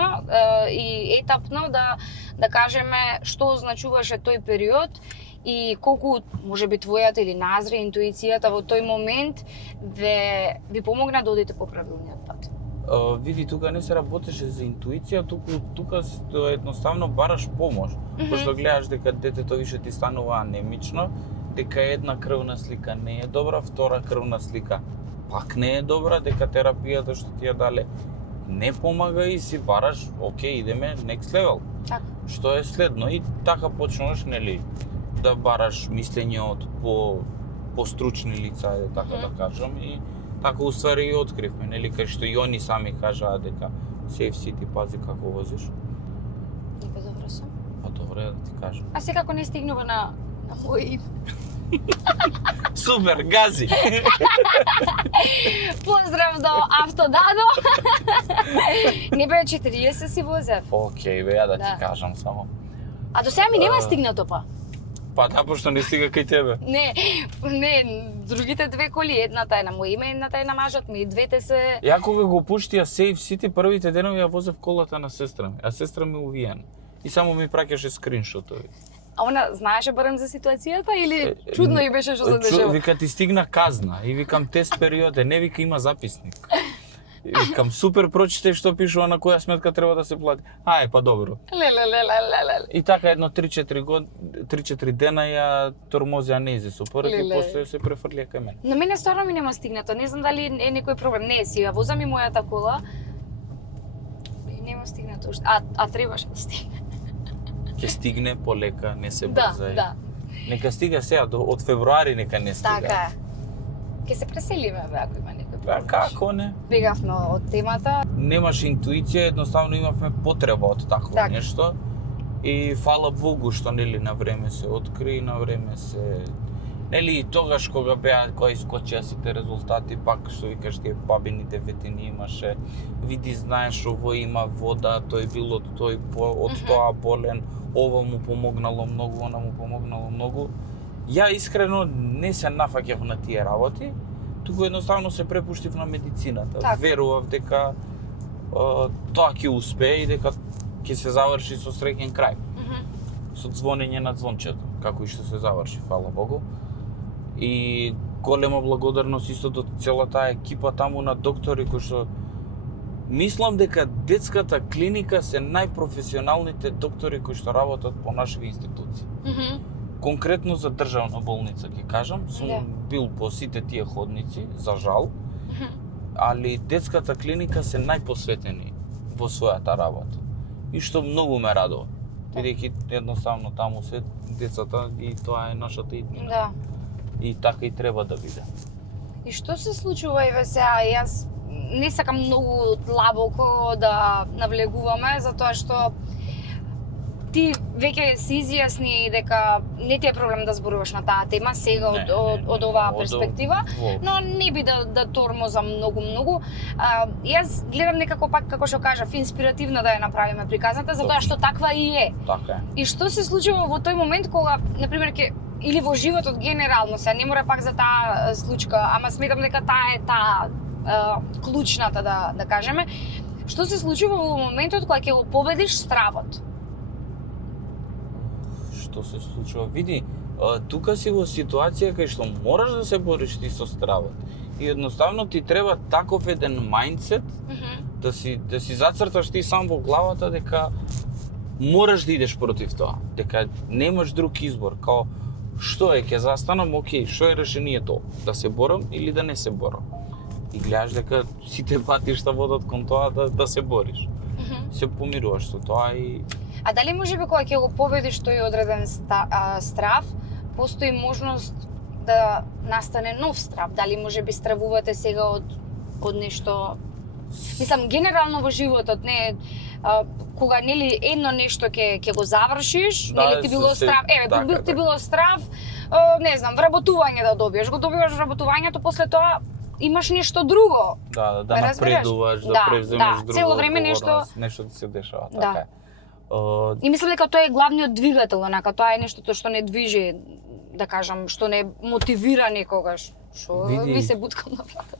и етапно да кажеме што означуваше тој период и колку можеби твојата или назре интуицијата во тој момент ви помогна да одите по правилниот пат. Види, тука не се работеше за интуиција, тука едноставно бараш помош. Пошто гледаш дека детето више ти станува анемично, дека една крвна слика не е добра, втора крвна слика пак не е добра, дека терапијата што ти ја дале не помага и си бараш, окей, идеме next level. Така. Што е следно и така почнуваш, нели, да бараш мислење од по стручни лица, така да кажам, и така уствари и откривме, нели, кај што и они сами кажаа дека safe city, пази како возиш. Нека добро сум. Па добре да ти кажам. А секако не стигнува на мој име. Супер, гази! Поздрав до Автодадо! Не бе 40 си возев. Океј, бе, ја да ти кажам само. А до сега ми нема стигнато па. Па да, пошто не стига кај тебе. Не, другите 2 коли, едната е на мој име, едната е на мажот ми, двете се... Ја кога го пуштија Safe City, првите денови ја возев колата на сестра ми, а сестра ми увиена. И само ми праќаше скриншотови. А она знаеше барем за ситуацијата или чудно и беше што се дешава? Вика ти стигна казна и викам тест период е, не вика има записник. И викам супер, прочитај што пишува на која сметка треба да се плати. Па добро. И така едно 3-4 дена ја тормозија нејзе со порек и после се префрлија кај мене. На мене стварно ми нема стигнато, не знам дали е некој проблем. Не, си ја возам и мојата кола. Нема стигнато уште, а требаше да стигне. Ќе стигне полека, не се брзај. Да. Нека стига сега, од февруари нека не стига. Така е. Ќе се преселиме, бе, ако има некој проблем. Како не? Бегавме од темата. Немаш интуиција, едноставно имавме потреба од такво нешто. И фала Богу што нели на време се откри, на време се... Нели тогаш кога искочија сите резултати, пак што викаш тие бабините ветини имаше, види знаеш ово има вода, тој бил од тоа болен, ова му помогнало многу, она му помогнало многу. Ја искрено не се нафаќав на тие работи, туку едноставно се препуштив на медицината. Верував дека тоа ќе успее и дека ќе се заврши со среќен крај. Со звонење на звончето, како и што се заврши, фала Богу. И голема благодарност исто до целата таа екипа таму на доктори кои што мислам дека детската клиника се најпрофесионалните доктори кои што работат по нашите институции. Конкретно за државна болница ќе кажам, сум бил по сите тие ходници, за жал, али детската клиника се најпосветени во својата работа. И што многу ме радува. Бидејќи едноставно таму се децата и тоа е нашата иднина. Да. И така и треба да биде. И што се случува еве сега? Јас не сакам многу длабоко да навлегуваме, затоа што ти веќе си изјасни дека не ти е проблем да зборуваш на таа тема сега од оваа перспектива, но не би да тормозам многу. Јас гледам некако пак, како што кажав, инспиративна да ја направиме приказната, затоа што таква и е. Така е. И што се случува во тој момент кога, например, или во животот генерално, се не мора пак за таа случка, ама сметам дека таа е клучната да кажеме. Што се случува во моментот кога ќе го победиш стравот? Што се случува? Види, тука си во ситуација кај што мораш да се бориш ти со стравот. И едноставно ти треба таков еден мајндсет да си зацрташ ти сам во главата дека мораш да идеш против тоа, дека немаш друг избор, као што е, ќе застанам, окей, што е решението? Да се борам или да не се борам? И гледаш дека сите патишта водат кон тоа да се бориш. Се помируваш со тоа и... А дали можеби кога ќе го победиш тој одреден страв, постои можност да настане нов страв? Дали можеби стравувате сега од нешто? Мислам, генерално во животот, не кога нели едно нешто ќе го завршиш, нели ти било страв, ти било страв, не знам, вработување да добиеш, го добиваш вработувањето, после тоа имаш нешто друго. Да напредуваш, да превземеш друго. Цело време нешто ти се дешава, така е. И мислам дека тоа е главниот двигател, онака, тоа е нештото што не движи, да кажам, што не мотивира некогаш, што ви се буткам на вратата.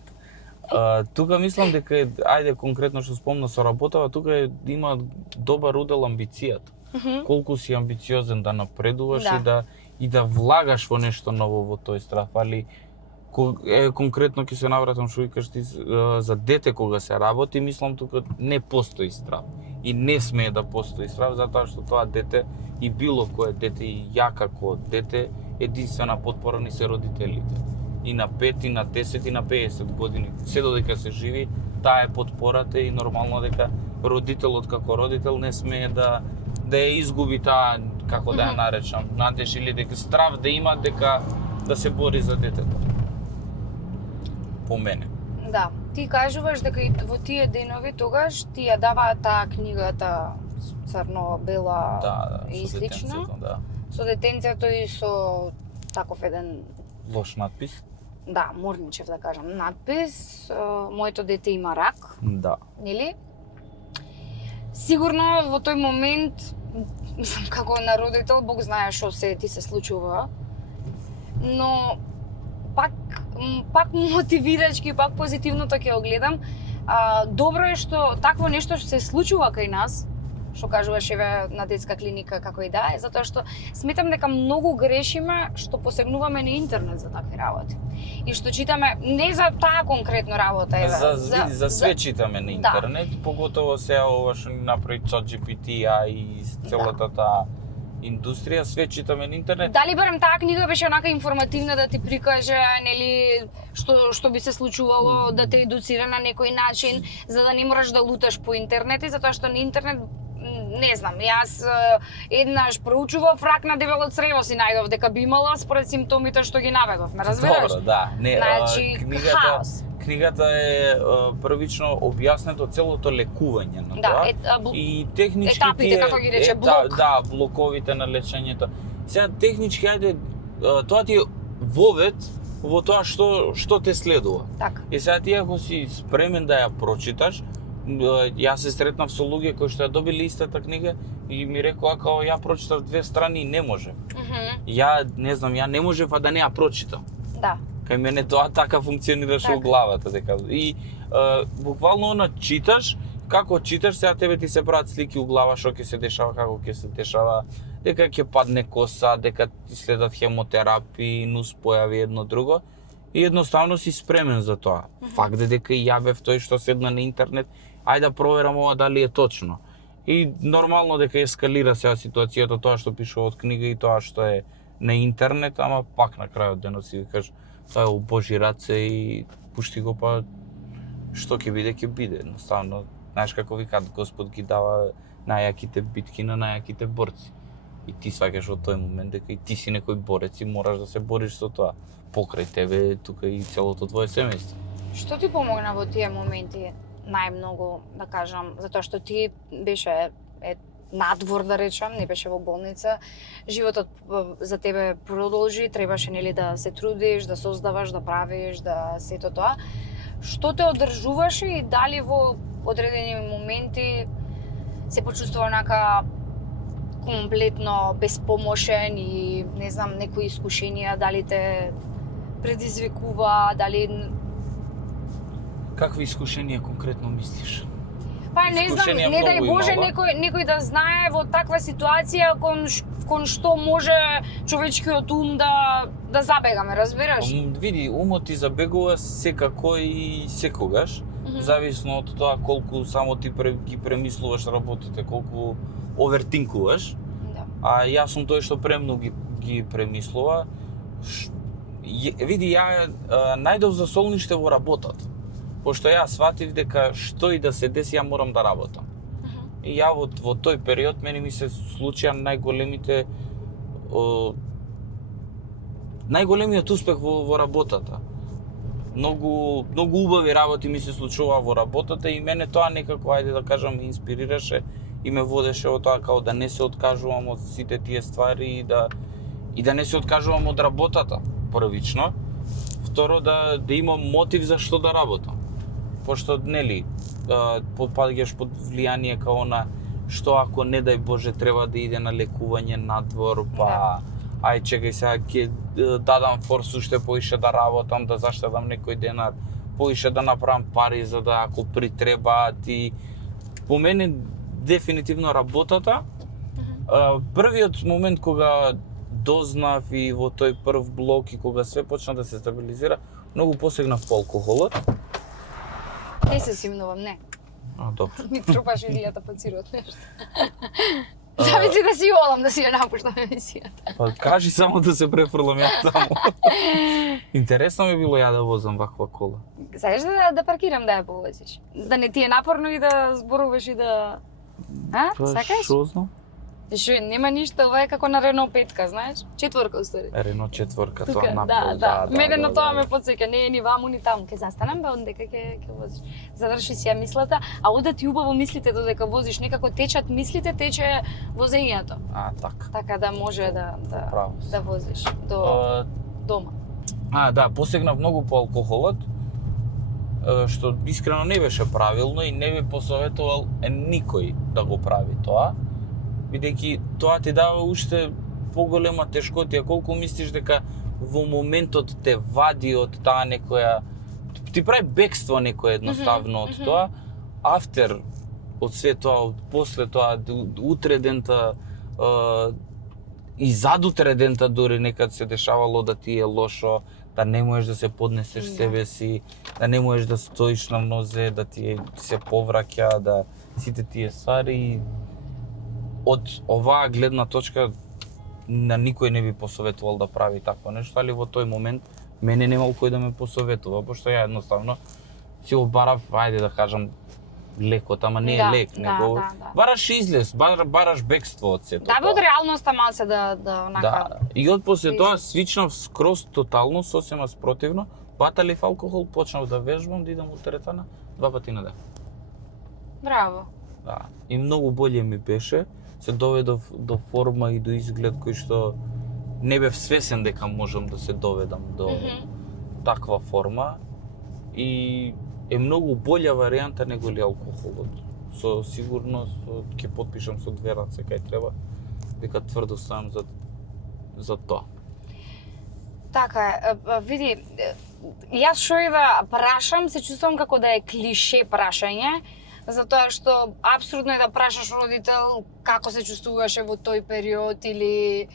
Тука мислам дека ајде конкретно што спомна со работава, тука има добар удел амбицијата. Колку си амбициозен да напредуваш и да влагаш во нешто ново во тој страв, али конкретно ќе се навратам што викаш ти за дете кога се работи, мислам тука не постои страв и не смее да постои страв, затоа што тоа дете и било кое дете и ја како дете единствена потпора ни се родителите. И на 5, и на 10, и на 50 години, се додека се живи, таа е потпората и нормално дека родителот како родител не смее да ја изгуби таа, како да ја наречам, надеж или дека страв да има дека да се бори за детето. По мене. Да, ти кажуваш дека и во тие денови тогаш ти ја даваа таа книгата црно-бела и слично. Со детенцето и со таков еден лош надпис. Да, морничев да кажам надпис. Моето дете има рак. Да. Нели? Сигурно во тој момент, мислам, како на родител, Бог знае што се ти се случува. Но пак мотивирачки, пак позитивното ќе го гледам. Добро е што такво нешто што се случува кај нас, што кажуваш еве на детска клиника како и да е, затоа што сметам дека многу грешиме што посегнуваме на интернет за такви работи. И што читаме не за таа конкретно работа, еве. За све читаме на интернет, поготово сега ова што ни направи ChatGPT и целата таа индустрија, све читаме на интернет. Дали барем таа книга беше онака информативна да ти прикаже, нели, што би се случувало, да те едуцира на некој начин, за да не мораш да луташ по интернет, затоа што на интернет не знам, јас еднаш проучував рак на дебело црево си најдов дека би имала според симптомите што ги наведов, ме разбираш? Добро, да. Не, значи, книгата е првично објаснето целото лекување на тоа. И технички етапите, како ги рече, блок. Да, блоковите на лечењето. Сега технички ајде тоа ти е вовет во тоа што те следува. Така. И сега ти ако си спремен да ја прочиташ, јас се сретнав со луѓе кои што ја добили истата книга и ми рекоа као ја прочитав 2 страни и не може. Ја не знам, ја не можев да не ја прочитам. Да. Кај мене тоа така функционираше во главата, дека и буквално она читаш, како читаш, сега тебе ти се прават слики у глава што ќе се дешава, како ќе се дешава, дека ќе падне коса, дека ти следат хемотерапии, нус појави едно друго. И едноставно си спремен за тоа. Факт е дека и ја бев тој што седна на интернет, ајде да проверам ова дали е точно. И нормално дека ескалира сега ситуацијата, тоа што пишува од книга и тоа што е на интернет, ама пак на крајот денот си викаш, тоа е у Божи раце и пушти го, па што ќе биде, едноставно. Знаеш како викаат, Господ ги дава најаките битки на најаките борци. И ти сваќаш во тој момент дека и ти си некој борец и мораш да се бориш со тоа. Покрај тебе тука и целото твое семејство. Што ти помогна во тие моменти најмногу, да кажам, затоа што ти беше надвор да речам, не беше во болница. Животот за тебе продолжи, требаше нели да се трудиш, да создаваш, да правиш, да сето тоа. Што те одржуваше и дали во одредени моменти се почувствува онака комплетно безпомошен и не знам некои искушенија дали те предизвикува, дали Какви искушенија конкретно мислиш? па не знам, Искушенија не дај многу Боже има, некој да знае во таква ситуација кон што може човечкиот ум да забегаме, разбираш? Види, умот ти забегува секако и секогаш, зависно од тоа колку само ти ги премислуваш работите, колку овертинкуваш. Да. А јас сум тој што премногу ги премислува. Види, ја најдов за солниште во работата. Пошто ја сватив дека што и да се деси, ја морам да работам. И ја во тој период мене ми се случија најголемиот успех во работата. Многу убави работи ми се случува во работата и мене тоа некако, ајде да кажам, ме инспирираше и ме водеше во тоа као да не се откажувам од сите тие ствари и да не се откажувам од работата, првично. Второ, да имам мотив за што да работам. Пошто, нели, попадгаш под влијание као на што ако не дај Боже треба да иде на лекување надвор, па ај чекај сега ќе дадам форс уште поише да работам, да заштедам некој денар, поише да направам пари за да ако притребаат и по мене дефинитивно работата. Првиот момент кога дознав и во тој прв блок и кога све почна да се стабилизира, многу посегнав по алкохолот. Не се симнувам, не. Добро. Ми трупаш илијата по цирот нешто. Зависи да си одам, да си ја напуштам емисијата. Па кажи само да се префрлам ја таму. Интересно ми било ја да возам ваква кола. Сакаш да паркирам да ја повозиш? Да не ти е напорно и да зборуваш и да... Сакаш? Шо знам? Шо, нема ништо, ова е како на Рено 5, знаеш? 4 устари. Рено 4, Тука, тоа напол, да. Мене на тоа ме потсеќа, не е ни ваму ни таму. Ке застанам бе, ондека ќе возиш. Заврши си ја мислата, а ода ти убаво мислите додека возиш, некако течат мислите, тече возењето. Така. Така да може да возиш до дома. Да, посегнав многу по алкохолот, што искрено не беше правилно и не би посоветувал никој да го прави тоа, бидејќи тоа ти дава уште поголема тешкотија, колку мислиш дека во моментот те вади од таа некоја, ти прави бегство некој едноставно од тоа, афтер од све тоа, после тоа, утре дента и задутре дента дури некад се дешавало да ти е лошо, да не можеш да се поднесеш себе си, да не можеш да стоиш на нозе, да ти се повраќа, да сите тие ствари. Од оваа гледна точка на никој не би посоветувал да прави такво нешто, али во тој момент мене немал кој да ме посоветува, пошто ја едноставно си го барав, ајде да кажам, лекот, ама не е лек, него бараш излез, бараш бегство од сето. Да, бе од реалноста малце да онака. Да, и од после тоа свичнав скроз тотално, сосема спротивно, баталив алкохол, почнав да вежбам, да идам у теретана 2 пати на ден. Браво. Да, и многу боле ми беше, се доведов до форма и до изглед кој што не бев свесен дека можам да се доведам до таква форма и е многу болја варијанта него ли алкохолот. Со сигурност ќе потпишам со 2 раце кај треба, дека тврдо ставам за тоа. Така е, види, јас шо и да прашам, се чувствувам како да е клише прашање, затоа што апсурдно е да прашаш родител како се чувствуваше во тој период или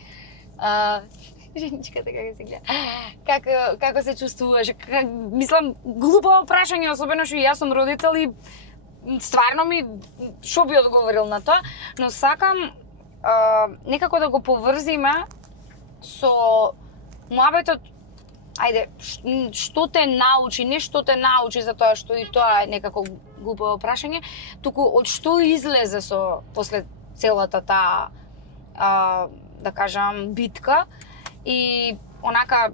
женичката како се гледа. Како се чувствуваше? Мислам глупаво прашање, особено што јас сум родител и стварно ми шо би одговорил на тоа, но сакам некако да го поврзиме со муабетот. Ајде, што те научи, не што те научи затоа што и тоа е некако глупаво прашање, туку од што излезе после целата таа да кажам битка и онака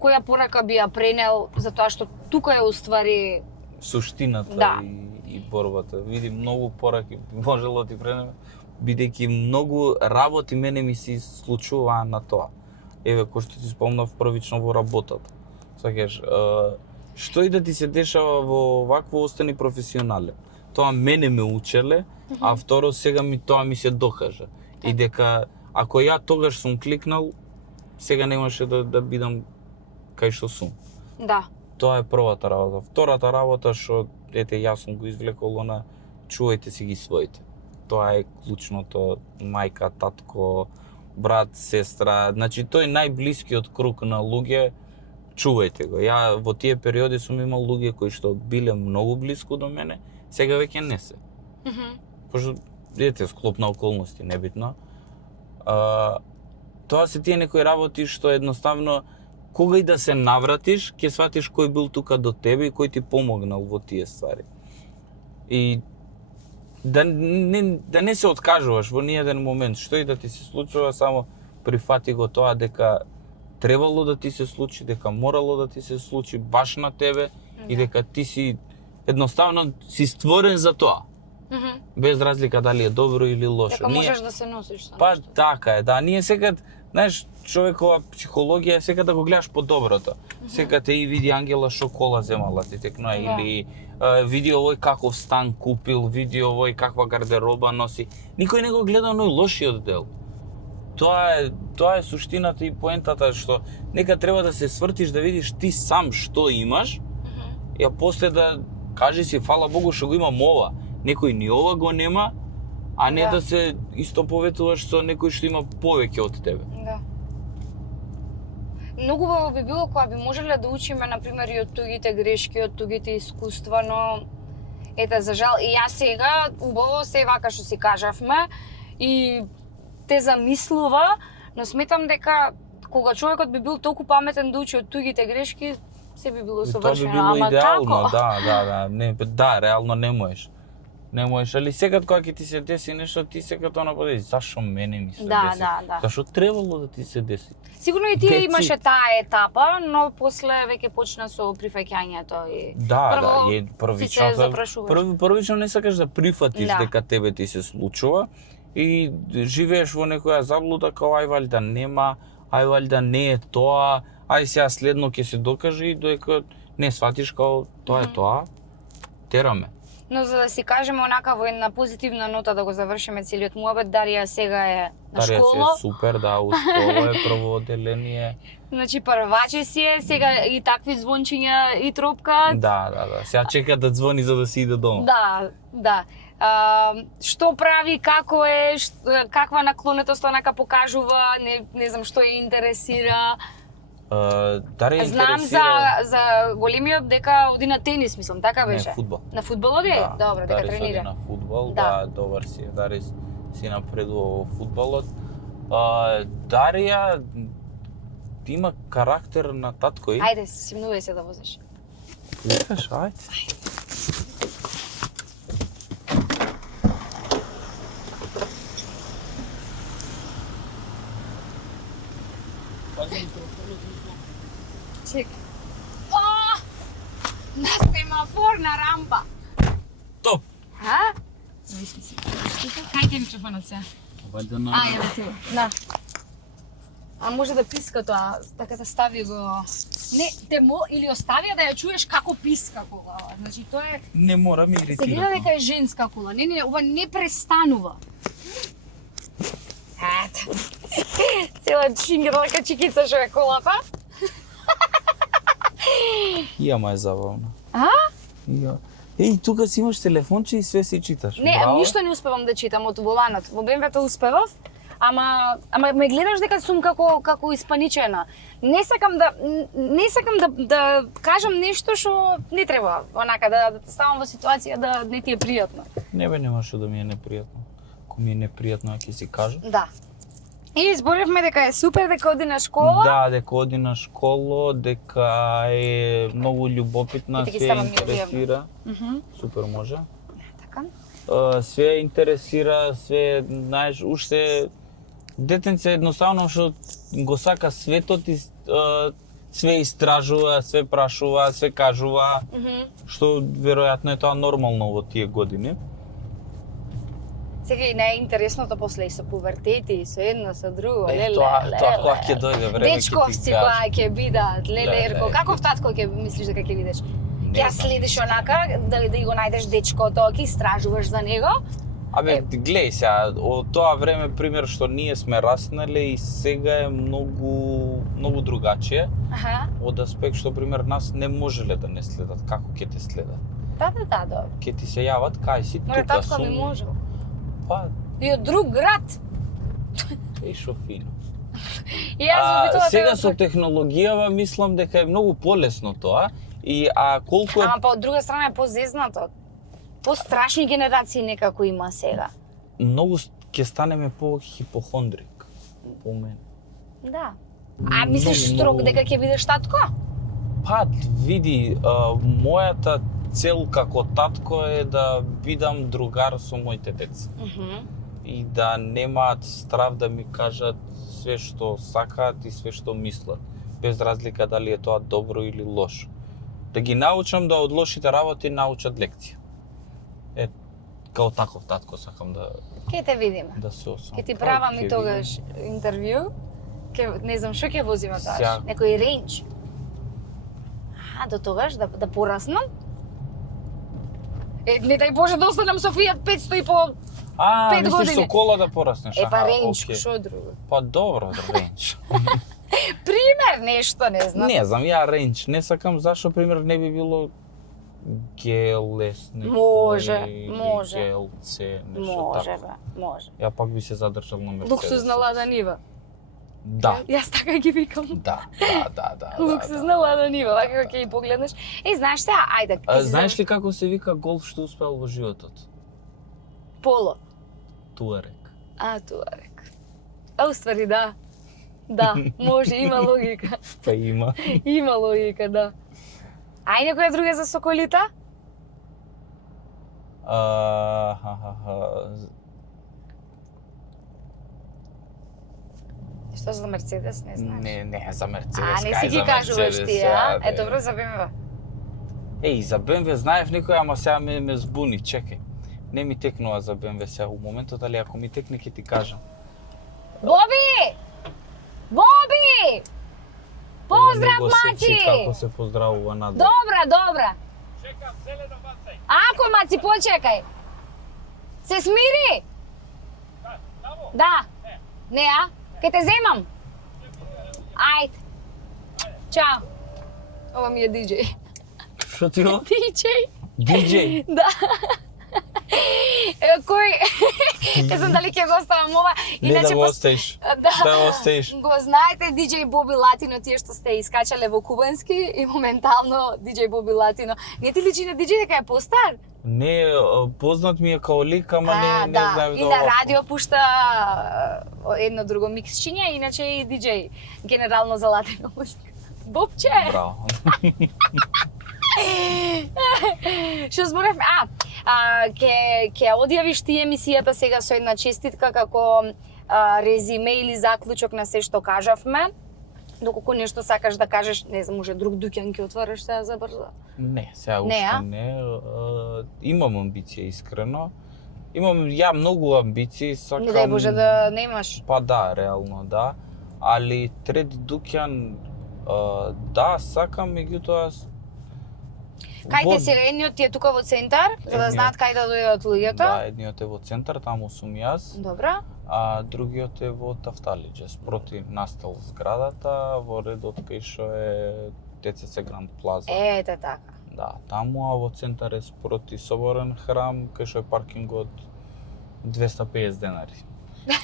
која порака би ја пренел затоа што тука е уствари суштината и борбата. Види многу пораки можело да ти пренеме. бидејќи многу работи мене ми се случуваа на тоа. Еве, кој што ти спомнав првично во работата. Сваќаш, што и да ти се дешава во вакво, остани професионален. Тоа мене ме учеле, а второ сега тоа ми се докажа. И дека ако ја тогаш сум кликнал, сега немаше да бидам кај што сум. Да. Тоа е првата работа. Втората работа што ете јас сум го извлекол она, чувајте си ги своите. Тоа е клучното, мајка, татко, брат, сестра, значи тој најблискиот круг на луѓе, чувајте го. Ја во тие периоди сум имал луѓе кои што биле многу блиску до мене, сега веќе не се. Пошто ете склоп на околности, небитно. Тоа се тие некои работи што едноставно кога и да се навратиш, ќе сватиш кој бил тука до тебе и кој ти помогнал во тие ствари. И да не се откажуваш во ниеден момент, што и да ти се случува, само прифати го тоа дека требало да ти се случи, дека морало да ти се случи баш на тебе и дека ти си едноставно си створен за тоа. Без разлика дали е добро или лошо. Дека можеш да се носиш со Па нешто. така е, да, ние секад, знаеш, човекова психологија е секад да го гледаш по доброто. Секад и види Ангела што кола земала ти текнува, или види овој каков стан купил, види овој каква гардероба носи. Никој не го гледа оној лошиот дел. Тоа е суштината и поентата, што нека треба да се свртиш да видиш ти сам што имаш, и а после да кажи си фала Богу што го имам ова. Некој ни ова го нема, а не да се истоповетуваш со некој што има повеќе од тебе. Да. Многу убаво би било кога би можеле да учиме, например, и од тугите грешки, од тугите искуства, но ете, за жал, и јас сега, убаво се вака што си кажавме, и те замислува, но сметам дека кога човекот би бил толку паметен да учи од тугите грешки, се би било совршено, Тоа би било идеално, како? да, реално не можеш. Не можеш, али секад кога ќе ти се деси нешто, ти секад тоа напади, зашо мене ми се деси? Да. Зашо требало да ти се деси? Сигурно и тие имаше таа етапа, но после веќе почна со прифаќањето и првично не сакаш да прифатиш дека тебе ти се случува и живееш во некоја заблуда као ај валјда нема, ај валјда не е тоа, ај сега следно ќе се докаже и додека не сватиш као тоа е тоа, тераме. Но за да си кажеме онака во една позитивна нота да го завршиме целиот муабет, Дарија сега е на школа. Дарија си е супер, да, успела е прво оделение. Значи прваче си е, сега и такви звончиња и тропка. Да. Сега чека да звони за да си иде дома. Да. Што прави, како е, каква наклонетост онака покажува, не знам што ја интересира. Дарија знам интересира... за големиот дека оди на тенис, мислам, така беше? Не, фудбал. На фудбал оди? Добро, дека тренира. На фудбал, да, добар си. Дарија си напредува во фудбалот. Дарија има карактер на татко и... Ајде, симнувај се да возиш. Викаш, ајде. Чекай. На семафорна рампа. Топ! А? Виши си. Кај ќе ми телефонот се? Вајде на... Ја ти. На. А може да писка тоа, така да стави го... Не, или остави да ја чуеш како писка кола. Значи тоа е... Не мора ми Се иритира. гледа дека е женска кола. Не, ова не престанува. Ето. Цела чингата дека чикица што е колата. Јама е забавно. А? Ја. Еј, тука си имаш телефонче и све си читаш. Не, ништо не успевам да читам од воланот. Во БМВ-то успевав, ама ме гледаш дека сум како испаничена. Не сакам да кажам нешто што не треба, онака да ставам во ситуација да не ти е пријатно. Не бе, немаше да ми е непријатно. Ако ми е непријатно, ќе си кажам. Да. И зборевме дека е супер дека оди на школа. Да, дека оди на школа, дека е многу љубопитна, Дека ги се ставам интересира. Супер може. Така. Све интересира, све, знаеш, уште детенце едноставно што го сака светот и све истражува, све прашува, све кажува, што веројатно е тоа нормално во тие години. Сега и најинтересното после и со пубертети, и со едно, со друго, леле, Тоа кога ќе дојде време ќе ти дечковци кажам. која ќе бидат, леле, Леле. Ерко, каков татко ќе мислиш дека ќе бидеш? Не Ќе ја знам. следиш онака, да го најдеш дечкото, ќе истражуваш за него. Абе, глеј сега, од тоа време, пример, што ние сме раснале и сега е многу другачие, Аха. од аспект што, пример, нас не можеле да не следат, како ќе те следат. Да, добро. Ќе ти се јават, кај си, Море тука татко ми сум, можел. па, И од друг град. е шо фино. И јас обитувам Сега со технологијава мислам дека е многу полесно тоа, колку е... Ама па од друга страна е позезнато. Пострашни генерации некако има сега. Многу ќе станеме по-хипохондрик, по мене. Да. А мислиш Многу, строг многу. дека ќе бидеш татко? Па, види, мојата цел како татко е да бидам другар со моите деца. И да немаат страв да ми кажат све што сакаат и све што мислат, без разлика дали е тоа добро или лошо. Да ги научам да од лошите работи научат лекција. Е, као таков татко сакам Ке те видиме. да се осам. Ке ти правам и тогаш интервју. Не знам што ќе возиме тогаш. Некој рейндж. До тогаш да пораснам? Не дај Боже да останам со Fiat 500 и по 5 мислиш години. со кола да пораснеш? Па рейндж, окей. што друго? Па добро, рейндж. Пример нешто, не знам. Не знам, ја рейндж не сакам, зашо пример не би било GLS некој, Може. GLC, нешто Може, така. бе, може. Ја пак би се задржал на Мерцедес. Луксузна Лада Нива. Да. Јас така ги викам. Да. Луксузна Лада Нива, вака ќе ги погледнеш. Знаеш сега, ајде. Знаеш ли како се вика голф што успеал во животот? Поло. Туарек. Туарек. Уствари, да. Да, може, има логика. Па има. Има логика, да. Некоја друга за соколита? Што за Мерцедес, не знаеш? Не, за Мерцедес. Не си ги кажуваш ти, а? Добро, за БМВ. За БМВ знаев некој, ама сега ме збуни, чекај. Не ми текнува за БМВ сега у моментот, али ако ми текне ќе ти кажам. Боби! Боби! Поздрав, Маци! Како се поздравува надвор. Добра. Чекам зелена маца. Ако, Маци, почекај. Се смири? Тамо? Да. Не, Ке те земам. Ајде. Чао. Ова ми е диџеј. Што ти го? Диџеј? DJ? Да. Кој? Не знам дали ќе го оставам ова. Не да го оставиш. Да го оставиш. Го знаете диџеј Боби Латино, тие што сте искачале во кубански и моментално диџеј Боби Латино. Не ти личи на диџеј дека е постар? Не, познат ми е као лик, ама не знаев И на радио пушта едно друго миксчиње, иначе и диџеј генерално за латино музика. Бобче! Браво. Што зборевме? Ќе одјавиш ти емисијата сега со една честитка како резиме или заклучок на се што кажавме. Доколку нешто сакаш да кажеш, не знам, може друг дуќан ќе отвориш сега за брзо. Не, сега уште не. Имам амбиција искрено. Имам ја многу амбиции, сакам. Не дај Боже да немаш. Па да, реално да. Али трет дуќан да, сакам, меѓутоа Кај те си едниот ти е тука во центар, за да знаат кај да дојдат луѓето? Да, едниот е во центар, таму сум јас. Добра. А другиот е во Тафталиџе, спроти Настал зградата, во редот кај што е ТЦЦ Гранд Плаза. Ете така. Да, таму, а во центар е спроти Соборен храм, кај што е паркингот 250 денари.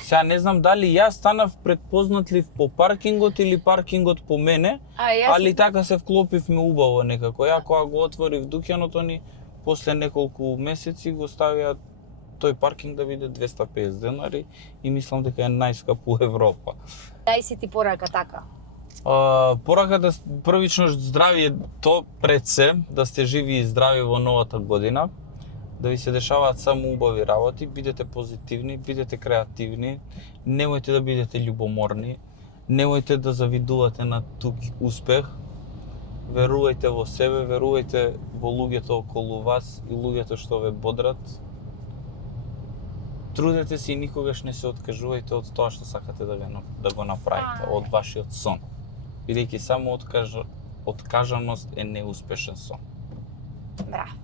Сега не знам дали јас станав предпознатлив по паркингот или паркингот по мене, али така се вклопивме убаво некако. Ја кога го отворив дуќанот, они после неколку месеци го ставија тој паркинг да биде 250 денари и мислам дека е најскап у Европа. Дај си ти порака така. Пораката првично здравје то пред се, да сте живи и здрави во новата година, да ви се дешаваат само убави работи, бидете позитивни, бидете креативни, немојте да бидете љубоморни, немојте да завидувате на тук успех, верувајте во себе, верувајте во луѓето околу вас и луѓето што ве бодрат. трудете се и никогаш не се откажувајте од тоа што сакате да го направите, од вашиот сон. Бидејќи само откажаност е неуспешен сон. Браво.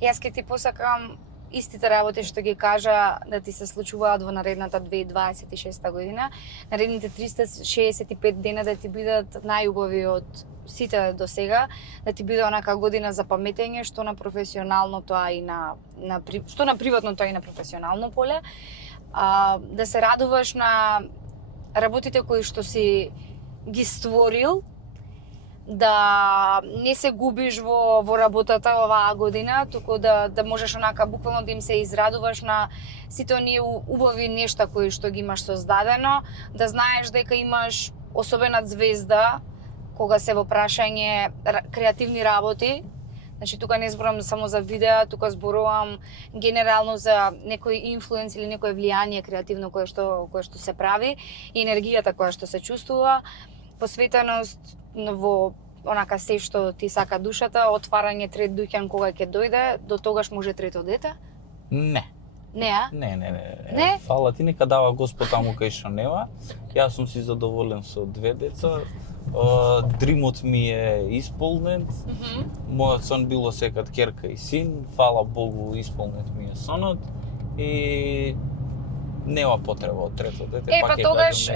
Јас ке ти посакам истите работи што ги кажа да ти се случуваат во наредната 2026 година, наредните 365 дена да ти бидат најубави од сите до сега, да ти биде онака година за паметење, што на професионалното, а и што на приватното, а и на професионално поле. Да се радуваш на работите кои што си ги створил, да не се губиш во работата оваа година, туку да можеш онака буквално да им се израдуваш на сите оние убави нешта кои што ги имаш создадено, да знаеш дека имаш особена звезда кога се во прашање креативни работи. Значи тука не зборам само за видеа, тука зборувам генерално за некој инфлуенс или некое влијание креативно кое што се прави и енергијата која што се чувствува, посветеност во онака се што ти сака душата, отварање трет дуќан кога ќе дојде, до тогаш може трето дете? Не. Не, а? Не? Фала ти, нека дава Господ таму кај што нема. Јас сум си задоволен со 2 деца. Дримот ми е исполнет. Мојот сон било секад ќерка и син. Фала Богу, исполнет ми е сонот. И нема потреба од трето дете. Па тогаш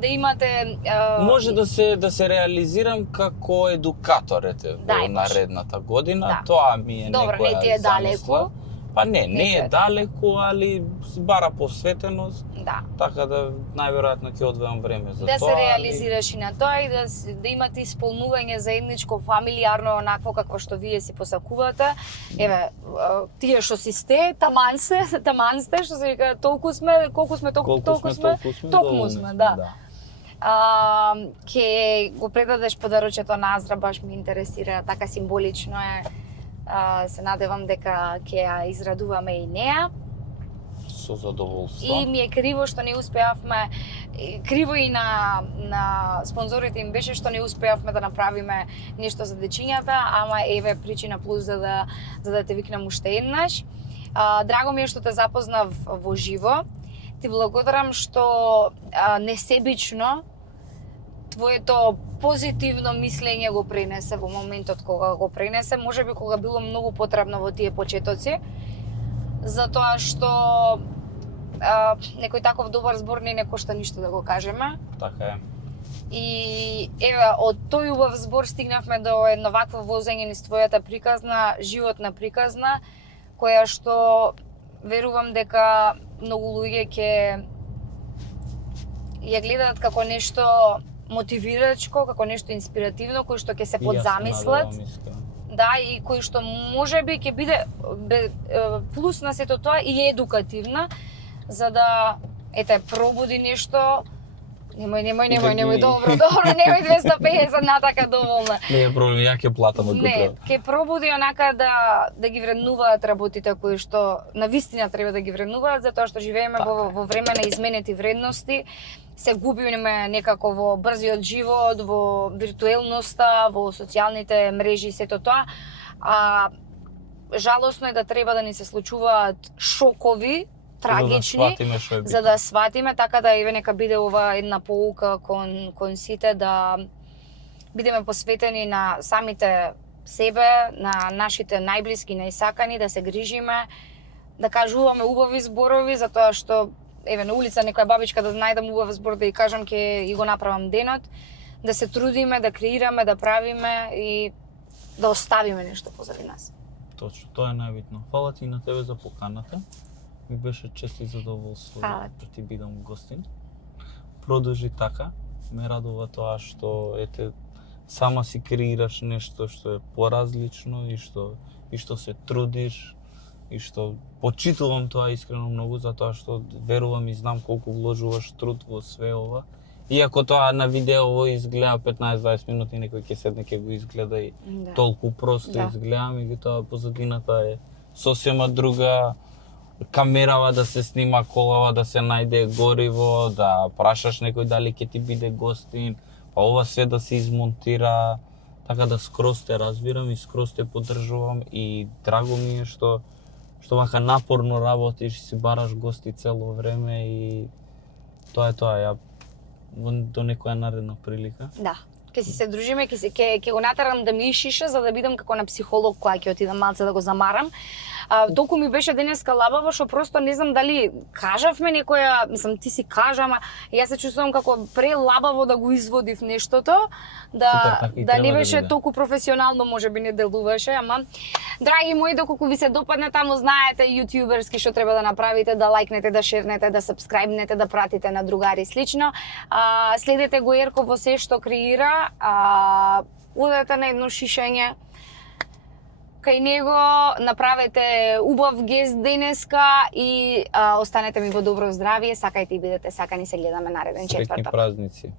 да имате може да се реализирам како едукатор во наредната година. Тоа ми е добро, некоја не ти е далеку. Па не е далеку, али бара посветеност. Да. Така да најверојатно ќе одвојам време за тоа. Да се реализираш и на тоа и да имате исполнување заедничко, фамилиарно, онакво како што вие си посакувате. Еве, тие што си сте, таман сте, што се вика, толку сме, колку сме, токму сме, да. Ке го предадеш подарочето на Азра, баш ми интересира, така символично е. Се надевам дека ќе ја израдуваме и неа. Со задоволство. И ми е криво што не успеавме, криво и на спонзорите им беше што не успеавме да направиме нешто за дечињата, ама еве причина плюс за да те викнам уште еднаш. Драго ми е што те запознав во живо. Ти благодарам што несебично твоето позитивно мислење го пренесе во моментот кога го пренесе, можеби кога било многу потребно во тие почетоци, затоа што некој таков добар збор не кошта ништо да го кажеме. Така е. И еве, од тој убав збор стигнавме до едно вакво возење низ твојата приказна, животна приказна, која што верувам дека многу луѓе ќе ја гледаат како нешто мотивирачко, како нешто инспиративно, кој што ќе се подзамислат. Да, и кој што можеби ќе биде плюс на сето тоа и едукативна, за да пробуди нешто. Немој, добро, немој 250 на така доволна. Не е проблем, ја ќе платам од Не, ќе пробуди онака да ги вреднуваат работите кои што навистина треба да ги вреднуваат, затоа што живееме во време на изменети вредности, се губиме некако во брзиот живот, во виртуелноста, во социјалните мрежи и сето тоа. Жалосно е да треба да ни се случуваат шокови, трагични, за да сватиме, така да еве нека биде ова една поука кон сите, да бидеме посветени на самите себе, на нашите најблиски, најсакани, да се грижиме, да кажуваме убави зборови, затоа што еве на улица некоја бабичка да најдам убав збор да ја кажам ќе и го направам денот, да се трудиме, да креираме, да правиме и да оставиме нешто позади нас. Точно, тоа е најбитно. Фала ти на тебе за поканата. Ми беше чест и задоволство да ти бидам гостин. Продолжи така. Ме радува тоа што сама си креираш нешто што е поразлично и што се трудиш и што почитувам тоа искрено многу затоа што верувам и знам колку вложуваш труд во све ова. Иако тоа на видео изгледа 15-20 минути, некој ќе седне ќе го изгледа и толку просто изгледа, меѓутоа позадината е сосема друга. Камерава да се снима, колава да се најде гориво, да прашаш некој дали ќе ти биде гостин, па ова се да се измонтира, така да скроз те разбирам и скроз те поддржувам и драго ми е што што вака напорно работиш, си бараш гости цело време и тоа е тоа. Ја до некоја наредна прилика. Да. Ке си се дружиме, ке го натерам да ми ишише за да бидам како на психолог која ќе отидам малце да го замарам. Толку ми беше денеска лабаво што просто не знам дали кажавме некоја, мислам ти си кажа, ама јас се чувствувам како прелабаво да го изводив нештото, да не беше толку професионално, можеби не делуваше, ама драги мои, доколку ви се допадне таму знаете јутјуберски што треба да направите, да лајкнете, да шернете, да сабскрајбнете, да пратите на другари и слично. Следете го Ерко во се што креира, одете на едно шишење кај него, направете убав гест денеска и останете ми во добро здравие, сакајте и бидете сакани, се гледаме нареден четвртак. Среќни празници.